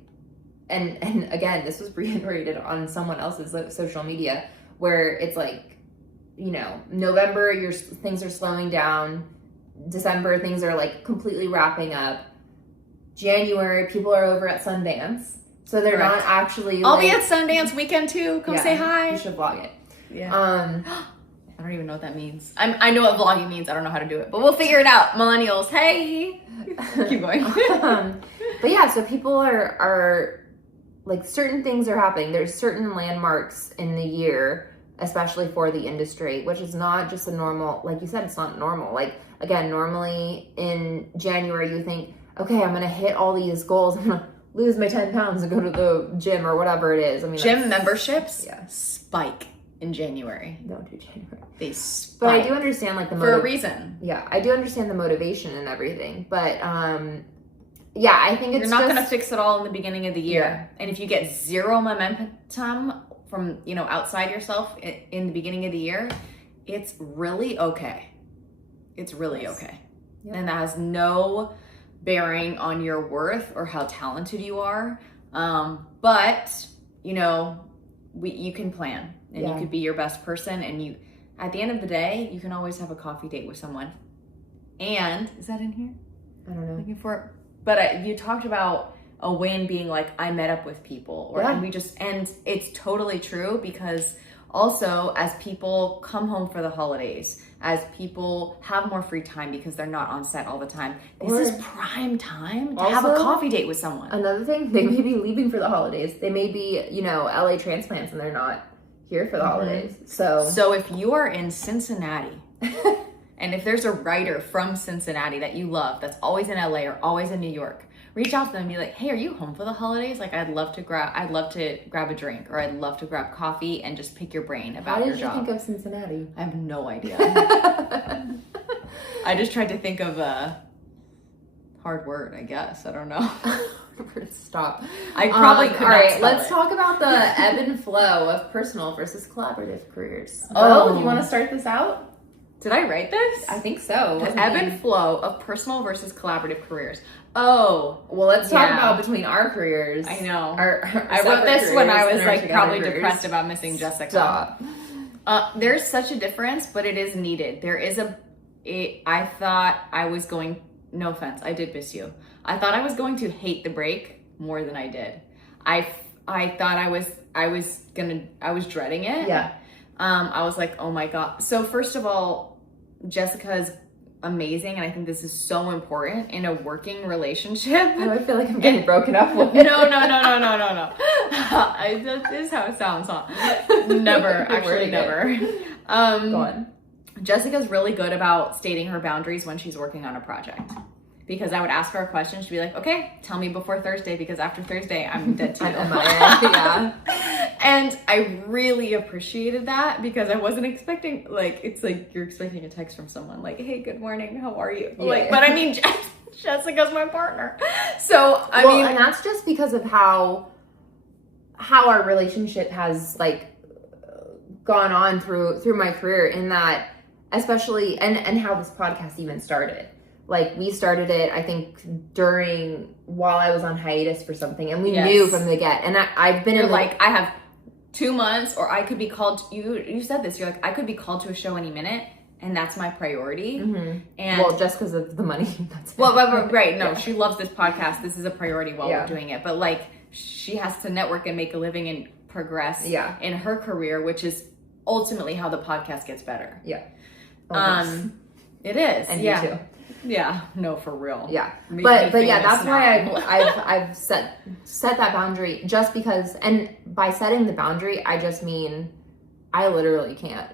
and again, this was reiterated on someone else's social media, where it's like, you know, November, things are slowing down. December, things are like completely wrapping up. January, people are over at Sundance. So they're not actually I'll be at Sundance weekend too. Come say hi. You should vlog it. Yeah. I don't even know what that means. I know what vlogging means. I don't know how to do it, but we'll figure it out. Millennials, hey. Keep going. But yeah, so people are like, certain things are happening. There's certain landmarks in the year, especially for the industry, which is not just a normal, like you said, it's not normal. Like, again, normally in January, you think, okay, I'm going to hit all these goals. I'm going to lose my 10 pounds and go to the gym or whatever it is. I mean, gym memberships spike in January. Don't do January. They spike. But I do understand, like, for a reason. Yeah, I do understand the motivation and everything. But, yeah, I think it's You're not going to fix it all in the beginning of the year. And if you get zero momentum from, you know, outside yourself in the beginning of the year, it's really okay. It's really okay. Yep. And that has no bearing on your worth or how talented you are. But, you know, you can plan and you could be your best person. And at the end of the day, you can always have a coffee date with someone. And, is that in here? I don't know. Looking for it. But you talked about a win being like, I met up with people, and it's totally true, because also as people come home for the holidays, as people have more free time because they're not on set all the time, this is prime time to have a coffee date with someone. Another thing, they may be leaving for the holidays. They may be, you know, LA transplants and they're not here for the holidays. So if you are in Cincinnati, and if there's a writer from Cincinnati that you love, that's always in LA or always in New York, reach out to them and be like, hey, are you home for the holidays? Like, I'd love to grab a drink, or I'd love to grab coffee and just pick your brain about your job. How did you think of Cincinnati? I have no idea. I just tried to think of a hard word, I guess. I don't know. Stop. I probably could not. All right, spell let's it. talk about the ebb and flow of personal versus collaborative careers. Oh, do you want to start this out? Did I write this? I think so. The ebb and flow of personal versus collaborative careers. Oh. Well, let's talk about between our careers. I know. I wrote this when I was like probably depressed about missing Jessica. Stop. There's such a difference, but it is needed. There is I thought I was going, no offense, I did miss you. I thought I was going to hate the break more than I did. I thought I was dreading it. Yeah. I was like, oh my God. So first of all, Jessica is amazing, and I think this is so important in a working relationship. I feel like I'm getting broken up with. No. That is how it sounds, huh? Never, actually never. Go on. Jessica's really good about stating her boundaries when she's working on a project, because I would ask her a question. She'd be like, okay, tell me before Thursday, because after Thursday, I'm dead to you. I'm on my end, yeah. And I really appreciated that, because I wasn't expecting, like, it's like you're expecting a text from someone like, hey, good morning, how are you? Yeah. Like, but I mean, Jessica's my partner. So, I mean. And that's just because of how our relationship has, like, gone on through my career, in that, especially, and how this podcast even started. Like, we started it, I think, while I was on hiatus for something, and we knew from the get. And I've been I have 2 months, or I could be called, you said this, you're like, I could be called to a show any minute, and that's my priority. Mm-hmm. And well, just because of the money. That's well, right. No, she loves this podcast. This is a priority while we're doing it. But, like, she has to network and make a living and progress in her career, which is ultimately how the podcast gets better. Yeah. It is. And you too. Yeah. No, for real. Yeah. But yeah, that's why I've set that boundary, just because, and by setting the boundary, I just mean I literally can't.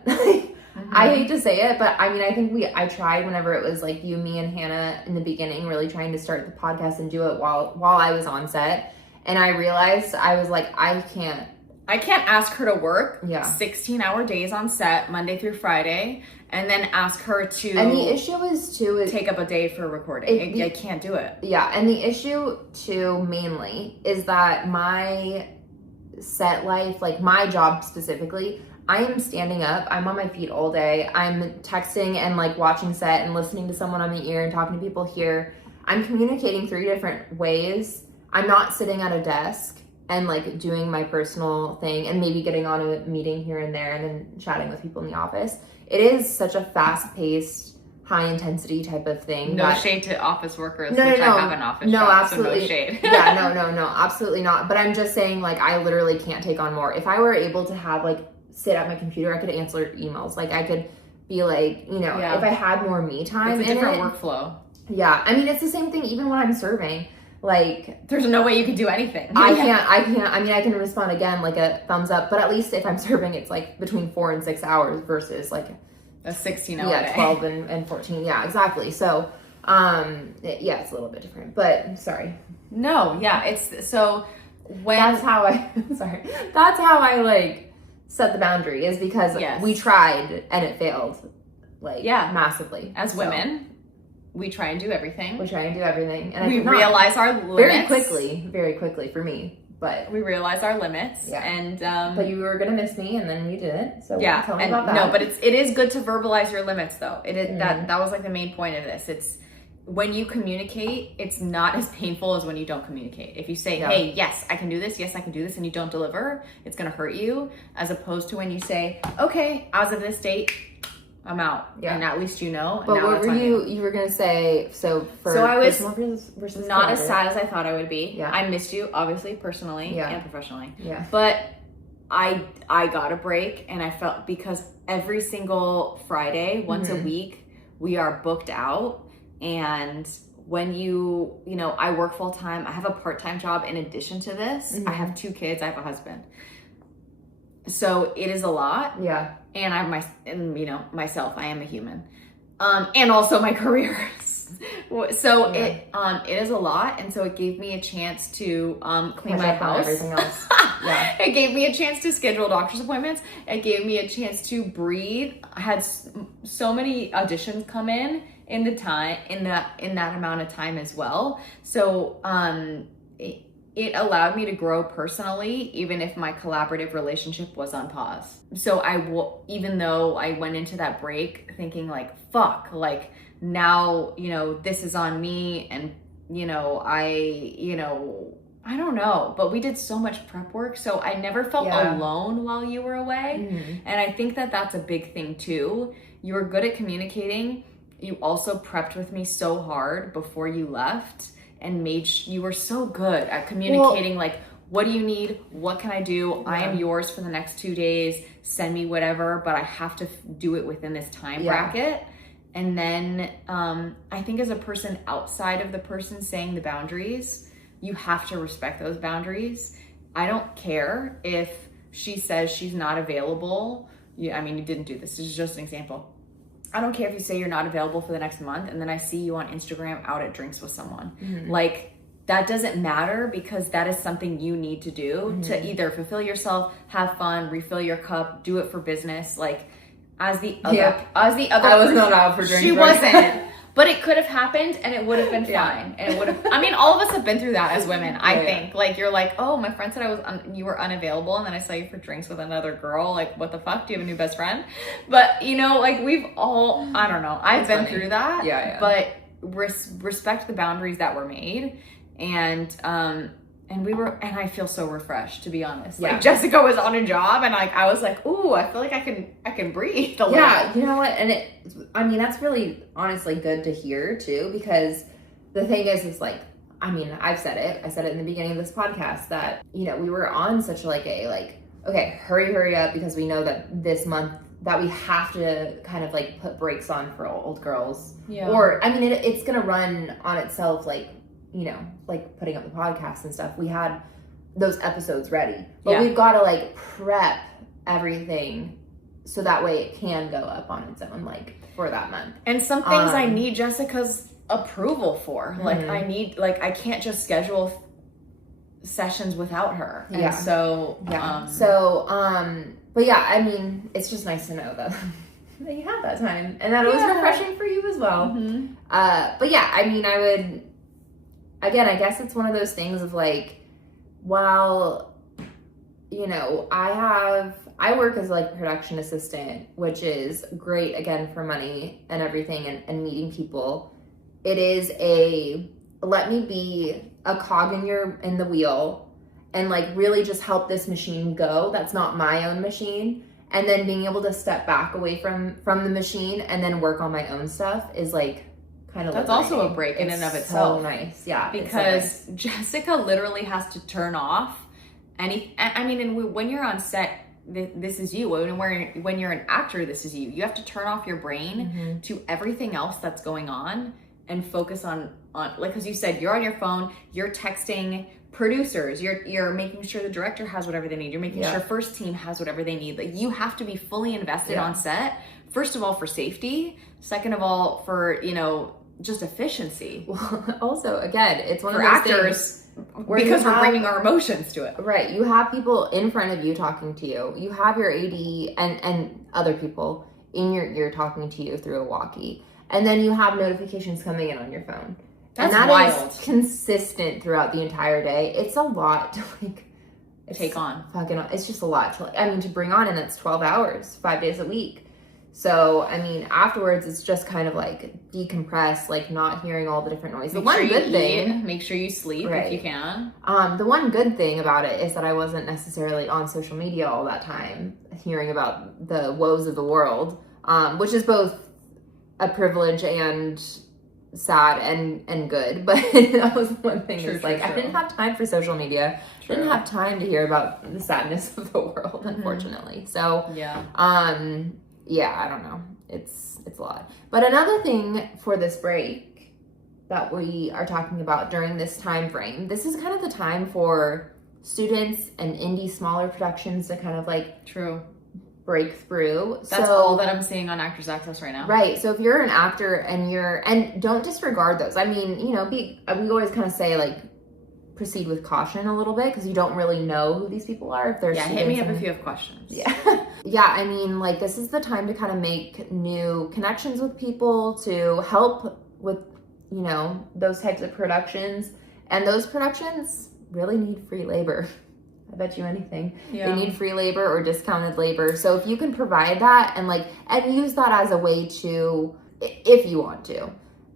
I hate to say it, but I mean, I think I tried whenever it was like you, me, and Hannah in the beginning, really trying to start the podcast and do it while I was on set. And I realized, I was like, I can't ask her to work 16-hour days on set, Monday through Friday, and then ask her to. And the issue is take up a day for recording. I can't do it. Yeah, and the issue too, mainly, is that my set life, like my job specifically, I am standing up, I'm on my feet all day, I'm texting and like watching set and listening to someone on the ear and talking to people here. I'm communicating 3 different ways. I'm not sitting at a desk and like doing my personal thing and maybe getting on a meeting here and there and then chatting with people in the office. It is such a fast-paced, high-intensity type of thing. No shade to office workers, I have an office job, absolutely. So no shade. Yeah, no, absolutely not. But I'm just saying, like, I literally can't take on more. If I were able to have, like, sit at my computer, I could answer emails. Like, I could be like, if I had more me time, it's a different workflow. Yeah, I mean, it's the same thing even when I'm serving. Like, there's no way you could do anything. I can't. I mean, I can respond again, like a thumbs up, but at least if I'm serving, it's like between 4 and 6 hours versus like a 16-hour day. 12 and 14. Yeah, exactly. So, it's a little bit different, but sorry. No, yeah, it's so when that's how I like set the boundary, is because we tried and it failed, like massively. As women, we try and do everything. And we realize our limits. Very quickly for me. But we realize our limits. Yeah. And but you were gonna miss me and then you didn't. So tell me about that. No, but it is good to verbalize your limits though. It is that was like the main point of this. It's when you communicate, it's not as painful as when you don't communicate. If you say, hey, yes, I can do this, and you don't deliver, it's gonna hurt you, as opposed to when you say, okay, as of this date, I'm out. Yeah. And at least you know. But what were you were going to say, so I was versus not as sad as I thought I would be. Yeah. I missed you, obviously, personally and professionally. Yeah. But I got a break, and I felt, because every single Friday, once a week, we are booked out. And when I work full time, I have a part-time job in addition to this. I have 2 kids, I have a husband. So it is a lot. Yeah. And I have myself, I am a human. And also my career. So it is a lot. And so it gave me a chance to clean my house. Everything else. Yeah. It gave me a chance to schedule doctor's appointments. It gave me a chance to breathe. I had so many auditions come in that amount of time as well. So it allowed me to grow personally, even if my collaborative relationship was on pause. So even though I went into that break thinking like, fuck, like now, this is on me, and, I don't know, but we did so much prep work. So I never felt alone while you were away. Mm-hmm. And I think that that's a big thing too. You were good at communicating. You also prepped with me so hard before you left. And you were so good at communicating, like, what do you need? What can I do? Yeah. I am yours for the next 2 days. Send me whatever, but I have to do it within this time bracket. And then I think as a person outside of the person saying the boundaries, you have to respect those boundaries. I don't care if she says she's not available. You didn't do this. This is just an example. I don't care if you say you're not available for the next month and then I see you on Instagram out at drinks with someone. Mm-hmm. Like, that doesn't matter because that is something you need to do to either fulfill yourself, have fun, refill your cup, do it for business. Like, as the other, I was not out for drinks. She wasn't. But it could have happened and it would have been fine. And it would have, I mean, all of us have been through that as women, I think. Like, you're like, oh, my friend said you were unavailable and then I saw you for drinks with another girl. Like, what the fuck? Do you have a new best friend? But, you know, like, we've all, I don't know. I've been through that. Yeah. But respect the boundaries that were made. And I feel so refreshed, to be honest. Like, Jessica was on a job and like, I was like, ooh, I feel like I can breathe a little. Yeah, you know what? And that's really honestly good to hear too, because the thing is like, I mean, I said it in the beginning of this podcast that, you know, we were on such like a, like, okay, hurry up, because we know that this month that we have to kind of like put brakes on for old girls. Yeah. Or, I mean, it's going to run on itself, like, you know, like putting up the podcast and stuff. We had those episodes ready, but we've got to like prep everything so that way it can go up on its own, like for that month. And some things I need Jessica's approval for. Like, I can't just schedule sessions without her. And so, but yeah, I mean, it's just nice to know that you had that time and that it was refreshing for you as well. Mm-hmm. But yeah, I mean, again, I guess it's one of those things of like, while, you know, I work as like a production assistant, which is great, again, for money and everything and meeting people. It is let me be a cog in the wheel and like really just help this machine go. That's not my own machine. And then being able to step back away from the machine and then work on my own stuff is like, kind of that's also a break in and of itself. So nice, yeah. Because so nice. Jessica literally has to turn off when you're on set, this is you. When you're an actor, this is you. You have to turn off your brain to everything else that's going on and focus on like, because you said you're on your phone, you're texting producers, you're making sure the director has whatever they need, you're making sure first team has whatever they need. Like, you have to be fully invested on set. First of all, for safety. Second of all, for, you know, just efficiency. Well, also, again, it's one for of those actors because we're bringing our emotions to it. Right. You have people in front of you talking to you. You have your AD and other people in your ear talking to you through a walkie. And then you have notifications coming in on your phone. That's and that wild. Is consistent throughout the entire day. It's a lot to like take on. It's just a lot to bring on, and that's 12 hours, 5 days a week. So, I mean, afterwards, it's just kind of like decompress, like not hearing all the different noises. Make sure you sleep if you can. The one good thing about it is that I wasn't necessarily on social media all that time, hearing about the woes of the world, which is both a privilege and sad and good. But that was one thing. I didn't have time for social media. True. Didn't have time to hear about the sadness of the world, unfortunately. So, yeah, I don't know. It's a lot. But another thing for this break that we are talking about during this time frame, this is kind of the time for students and indie smaller productions to kind of like break through. That's all that I'm seeing on Actors Access right now. Right. So if you're an actor and don't disregard those. I mean, you know, we always kind of say like proceed with caution a little bit because you don't really know who these people are. If they're hit me up if you have questions. I mean, like, this is the time to kind of make new connections with people to help with, you know, those types of productions. And those productions really need free labor. I bet you anything. They need free labor or discounted labor. So if you can provide that and use that as a way to, if you want to,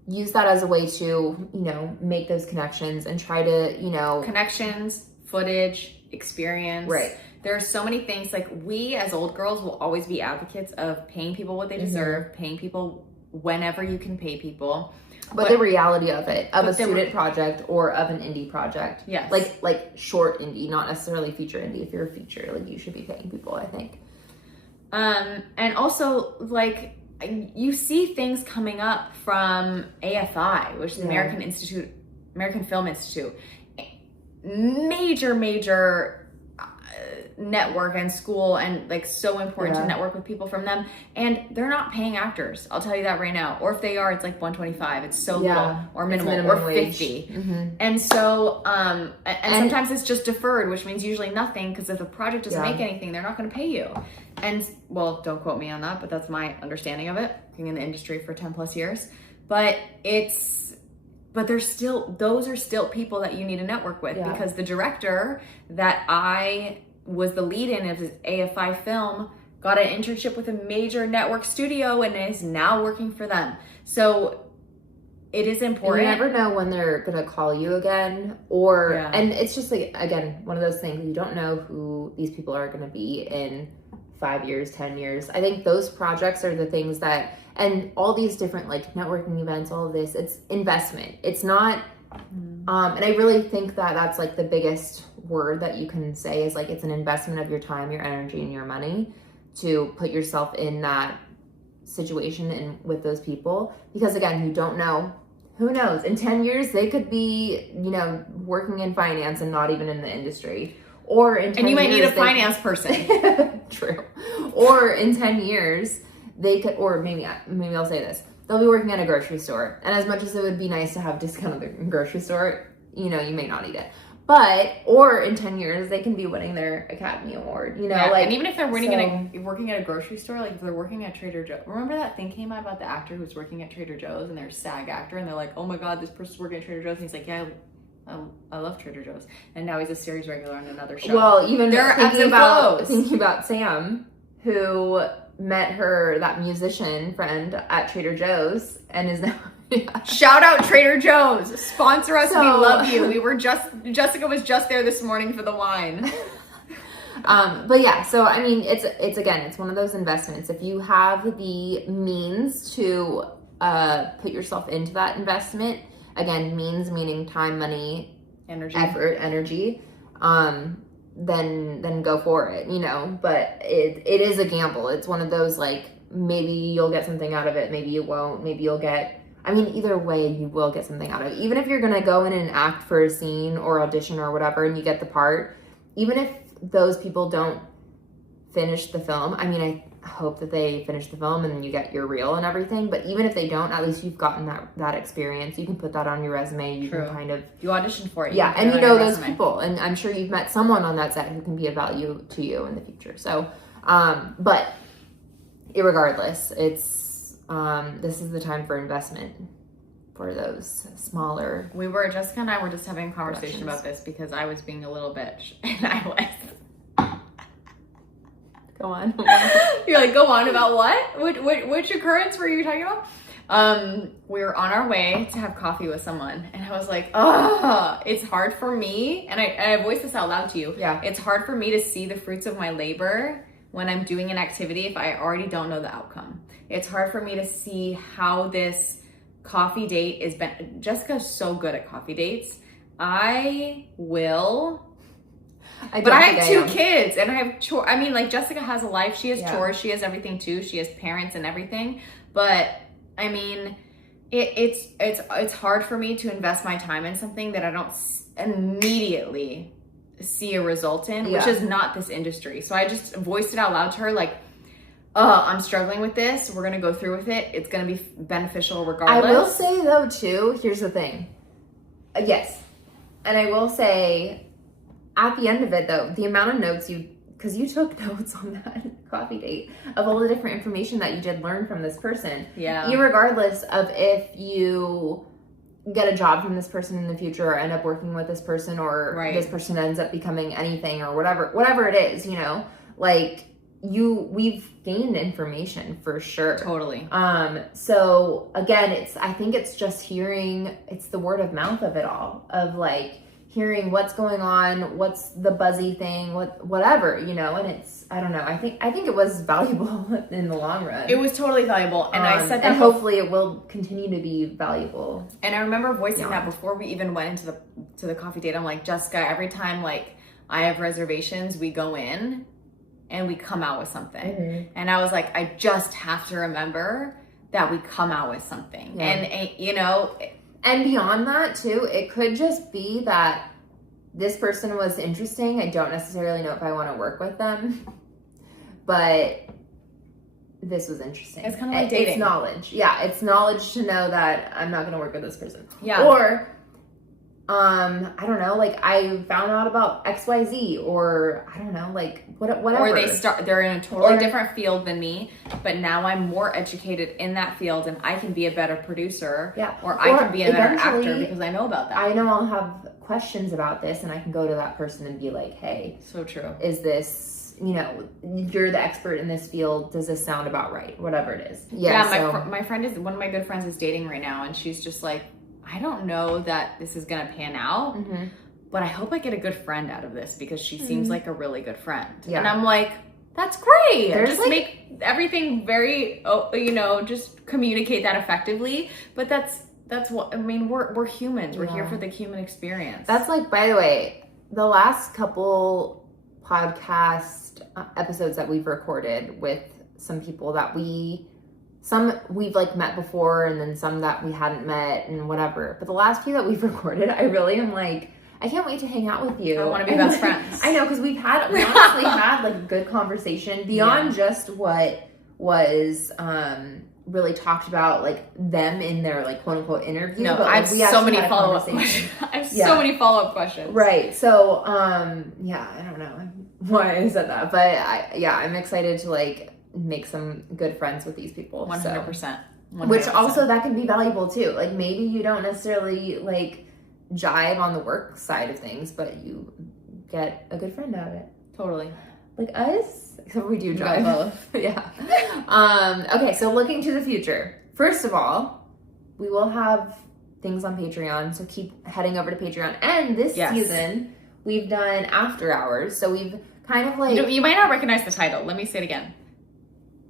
use that as a way to, you know, make those connections and try to, you know. Connections, footage, experience. Right. There are so many things, like, we as old girls will always be advocates of paying people what they deserve, paying people whenever you can pay people. But the reality of it, of a student project or of an indie project. Yes. Like short indie, not necessarily feature indie. If you're a feature, like, you should be paying people, I think. And also, like, you see things coming up from AFI, which is the American Film Institute. Major network and school and like so important to network with people from them, and they're not paying actors, I'll tell you that right now. Or if they are, it's like $125. It's so little, or minimum or wage. 50. And so and sometimes it's just deferred, which means usually nothing, because if the project doesn't make anything, they're not going to pay you. And well, don't quote me on that, but that's my understanding of it, being in the industry for 10 plus years. But those are still people that you need to network with, because the director that I was the lead in of his AFI film got an internship with a major network studio and is now working for them. So it is important. And you never know when they're going to call you again, or, and it's just like, again, one of those things, you don't know who these people are going to be in 5 years, 10 years. I think those projects are the things that, and all these different like networking events, all of this, it's investment. It's not, and I really think that that's like the biggest word that you can say is like, it's an investment of your time, your energy, and your money to put yourself in that situation and with those people. Because again, you don't know, who knows, in 10 years, they could be, you know, working in finance and not even in the industry. Or in 10 years, and you might need a finance person. True. Or in 10 years, they could, or maybe I'll say this, they'll be working at a grocery store. And as much as it would be nice to have discount at the grocery store, you know, you may not need it. But, or in 10 years, they can be winning their Academy Award, you know? Like, and even if they're working at a grocery store, like if they're working at Trader Joe's. Remember that thing came out about the actor who was working at Trader Joe's, and they're a SAG actor, and they're like, oh my God, this person's working at Trader Joe's. And he's like, yeah, I love Trader Joe's. And now he's a series regular on another show. Well, even thinking about Sam, who met that musician friend at Trader Joe's and is now... Shout out Trader Joe's, sponsor us. We love you. Jessica was just there this morning for the wine. But yeah, so I mean, it's again, it's one of those investments. If you have the means to put yourself into that investment, again, means meaning time, money, effort, energy, then go for it, you know. But it is a gamble. It's one of those, like, maybe you'll get something out of it, maybe you won't, maybe you'll get, I mean, either way, you will get something out of it. Even if you're going to go in and act for a scene or audition or whatever, and you get the part, even if those people don't finish the film, I mean, I hope that they finish the film and you get your reel and everything, but even if they don't, at least you've gotten that experience. You can put that on your resume. You can kind of... You audition for it. Yeah, and you know those people, and I'm sure you've met someone on that set who can be of value to you in the future. So, but irregardless, it's... this is the time for investment for those smaller... Jessica and I were just having a conversation about this because I was being a little bitch, and I was... Go on. You're like, go on about what? Which occurrence were you talking about? We were on our way to have coffee with someone, and I was like, it's hard for me, and I voiced this out loud to you. Yeah. It's hard for me to see the fruits of my labor when I'm doing an activity if I already don't know the outcome. It's hard for me to see how this coffee date is... Jessica's so good at coffee dates. I have two kids, and I have chores. I mean, like, Jessica has a life. She has chores. She has everything too. She has parents and everything. But I mean, it's hard for me to invest my time in something that I don't immediately see a result in, which is not this industry. So I just voiced it out loud to her, like, I'm struggling with this. We're gonna go through with it. It's gonna be beneficial regardless. I will say though too, here's the thing. Yes, and I will say, at the end of it though, the amount of notes because you took notes on that coffee date of all the different information that you did learn from this person. Yeah. Irregardless of if you get a job from this person in the future or end up working with this person, or this person ends up becoming anything or whatever it is, you know, like we've gained information for sure. Totally. So again, I think it's just it's the word of mouth of it all, of like hearing what's going on, what's the buzzy thing, whatever, you know, and it's, I don't know. I think it was valuable in the long run. It was totally valuable. And I said that. And hopefully it will continue to be valuable. And I remember voicing that before we even went into the coffee date. I'm like, Jessica, every time like I have reservations, we go in and we come out with something. Mm-hmm. And I was like, I just have to remember that we come out with something. Yeah. And you know, and beyond that too, it could just be that this person was interesting. I don't necessarily know if I want to work with them, but this was interesting. It's kind of like dating. It's knowledge. Yeah, it's knowledge to know that I'm not going to work with this person. Yeah. Or, I don't know, like I found out about XYZ, or I don't know, like whatever. Or they're in a totally different field than me, but now I'm more educated in that field and I can be a better producer. Yeah. Or I can be a better actor because I know about that. I know I'll have questions about this and I can go to that person and be like, hey. So true. Is this, you know, you're the expert in this field. Does this sound about right? Whatever it is. Yeah, my friend is, one of my good friends is dating right now, and she's just like, I don't know that this is going to pan out, but I hope I get a good friend out of this because she seems like a really good friend. Yeah. And I'm like, that's great. Just like, make everything very, you know, just communicate that effectively. But that's what, I mean, we're humans. We're here for the human experience. That's like, by the way, the last couple podcast episodes that we've recorded with some people that some we've like met before, and then some that we hadn't met and whatever. But the last few that we've recorded, I really am like, I can't wait to hang out with you. I want to be best friends. I know, because we honestly had like a good conversation beyond just what was really talked about, like them in their like quote unquote interview. No, I have so many follow-up questions. I have so many follow-up questions. Right. So yeah, I don't know why I said that, but I'm excited to like make some good friends with these people. 100%. Which also that can be valuable too. Like maybe you don't necessarily like jive on the work side of things, but you get a good friend out of it. Totally. Like us, except we do jive. Both. Yeah. Okay, so looking to the future. First of all, we will have things on Patreon, so keep heading over to Patreon. And this season, we've done after hours, so we've kind of like... You might not recognize the title. Let me say it again.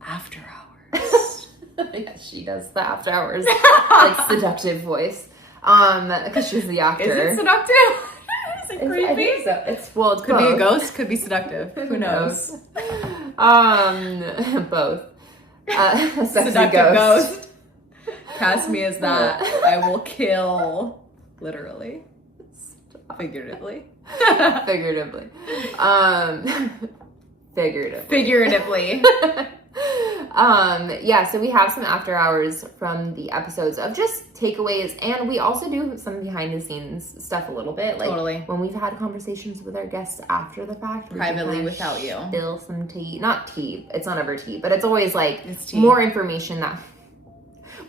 After hours. Yeah, she does the after hours like seductive voice. Because she's the actor. Is it seductive? Is it creepy? I think so. It could be a ghost, could be seductive. Who knows? Both. Seductive ghost. Cast me as that. I will kill. Literally. Figuratively. Figuratively. Figuratively. So we have some after hours from the episodes of just takeaways, and we also do some behind the scenes stuff a little bit, like when we've had conversations with our guests after the fact, privately without you, spill some tea. Not tea, it's not ever tea, but it's always like more information that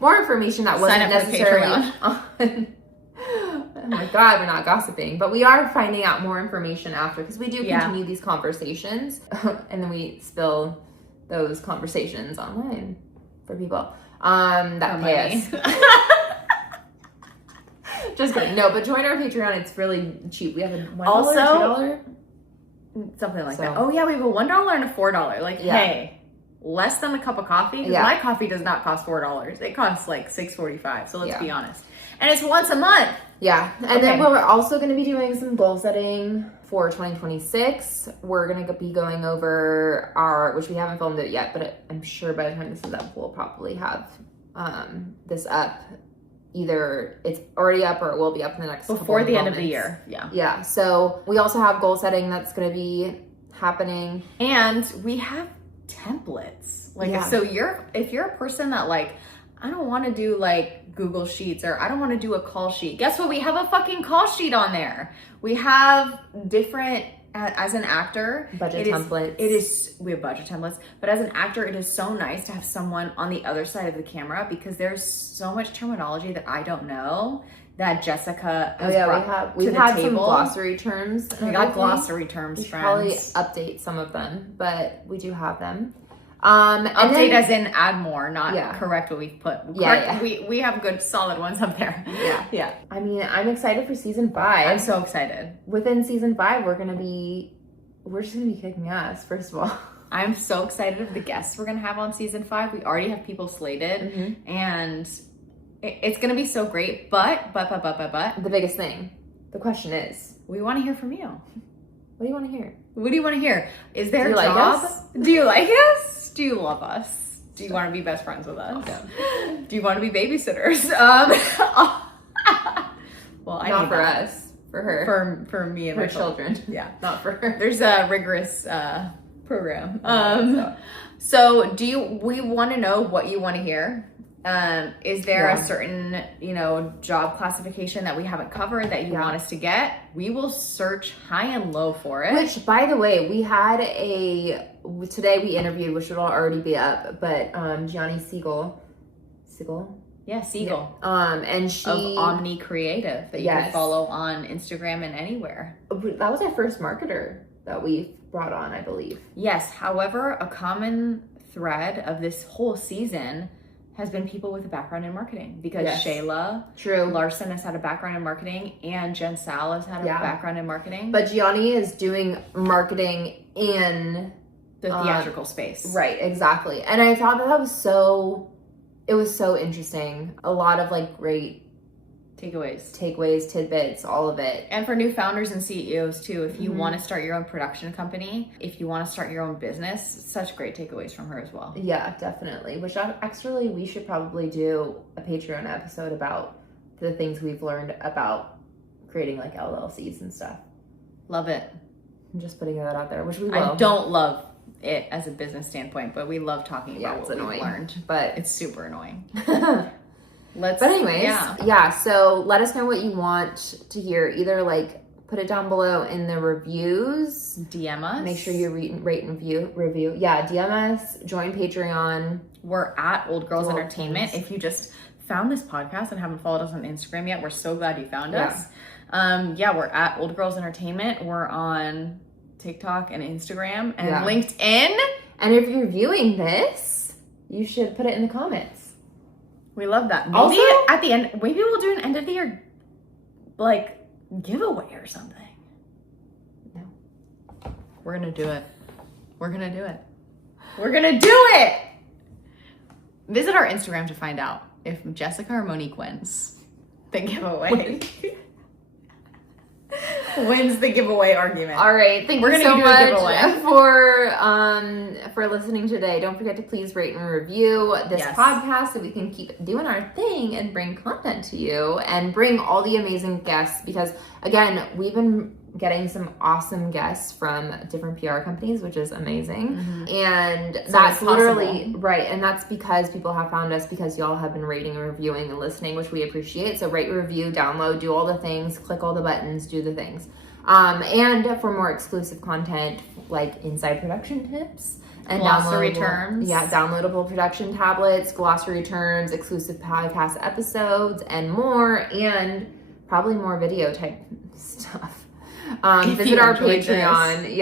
wasn't necessarily on. Oh my God, we're not gossiping, but we are finding out more information after, because we do continue these conversations and then we spill those conversations online for people that pay us. Just kidding. No, but join our Patreon. It's really cheap. We have a $1, $2, something like that. Oh yeah, we have a $1 and a $4. Like, hey, less than a cup of coffee. Yeah. My coffee does not cost $4. It costs like $6.45. So let's be honest. And it's once a month. Yeah. And then we're also going to be doing some goal setting for 2026. We're going to be going over which we haven't filmed it yet, but I'm sure by the time this is up, we'll probably have this up. Either it's already up or it will be up in the next before the end of the year. Yeah. So we also have goal setting that's going to be happening. And we have templates. Like, if you're a person that like, I don't want to do like Google Sheets, or I don't want to do a call sheet. Guess what? We have a fucking call sheet on there. We have different, as an actor, budget templates. We have budget templates, but as an actor, it is so nice to have someone on the other side of the camera, because there's so much terminology that I don't know that Jessica has brought we've to the had table. Some glossary terms. We got glossary terms, friends. Probably update some of them, but we do have them. Update as in add more, not correct what we've put. We have good solid ones up there. Yeah. I mean, I'm excited for season 5. I'm so excited. Within season 5, we're just gonna be kicking ass, first of all. I'm so excited of the guests we're gonna have on season 5. We already have people slated, and it's gonna be so great. But the biggest thing, the question is, we want to hear from you. What do you want to hear? What do you want to hear? Is there a job? Like us? Do you like us? Do you love us? Do you want to be best friends with us? Okay. Do you want to be babysitters? Well, not for us. for her. For me and her my children. Yeah. Not for her. There's a rigorous program. So we want to know what you want to hear. Is there a certain, job classification that we haven't covered that you want us to get? We will search high and low for it. Which, by the way, we had today we interviewed, which will already be up, but Gianni Siegel. Yeah, Siegel. Yeah. And she... Of Omni Creative that you can follow on Instagram and anywhere. That was our first marketer that we brought on, I believe. Yes. However, a common thread of this whole season has been people with a background in marketing, because Shayla Larson has had a background in marketing and Jen Sal has had a background in marketing. But Gianni is doing marketing in the theatrical space. Right, exactly. And I thought that was it was so interesting. A lot of like great takeaways, tidbits, all of it. And for new founders and CEOs too, if you want to start your own production company, if you want to start your own business, such great takeaways from her as well. Yeah, definitely. Which actually we should probably do a Patreon episode about the things we've learned about creating like LLCs and stuff. Love it. I'm just putting that out there, which we will. I don't love it as a business standpoint, but we love talking about what we've learned. But it's super annoying. But anyways, so let us know what you want to hear. Either like put it down below in the reviews. DM us. Make sure you rate and review. Yeah, DM us. Join Patreon. We're at Old Girls Entertainment. If you just found this podcast and haven't followed us on Instagram yet, we're so glad you found us. We're at Old Girls Entertainment. We're on TikTok and Instagram and LinkedIn. And if you're viewing this, you should put it in the comments. We love that. Maybe also, at the end, maybe we'll do an end of the year like giveaway or something. No. We're gonna do it. We're gonna do it. We're gonna do it! Visit our Instagram to find out if Jessica or Monique wins the giveaway. Wins the giveaway argument. All right, thank you so much for listening today. Don't forget to please rate and review this podcast so we can keep doing our thing and bring content to you and bring all the amazing guests, because again, we've been getting some awesome guests from different PR companies, which is amazing. And so that's literally right. And that's because people have found us because y'all have been rating and reviewing and listening, which we appreciate. So rate, review, download, do all the things, click all the buttons, do the things. And for more exclusive content like inside production tips and glossary terms. Yeah, downloadable production tablets, glossary terms, exclusive podcast episodes, and more, and probably more video type stuff. Visit our Patreon. This.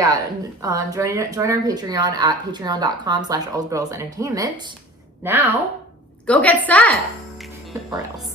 Join our Patreon at patreon.com/oldgirlsentertainment. Now, go get set! Or else.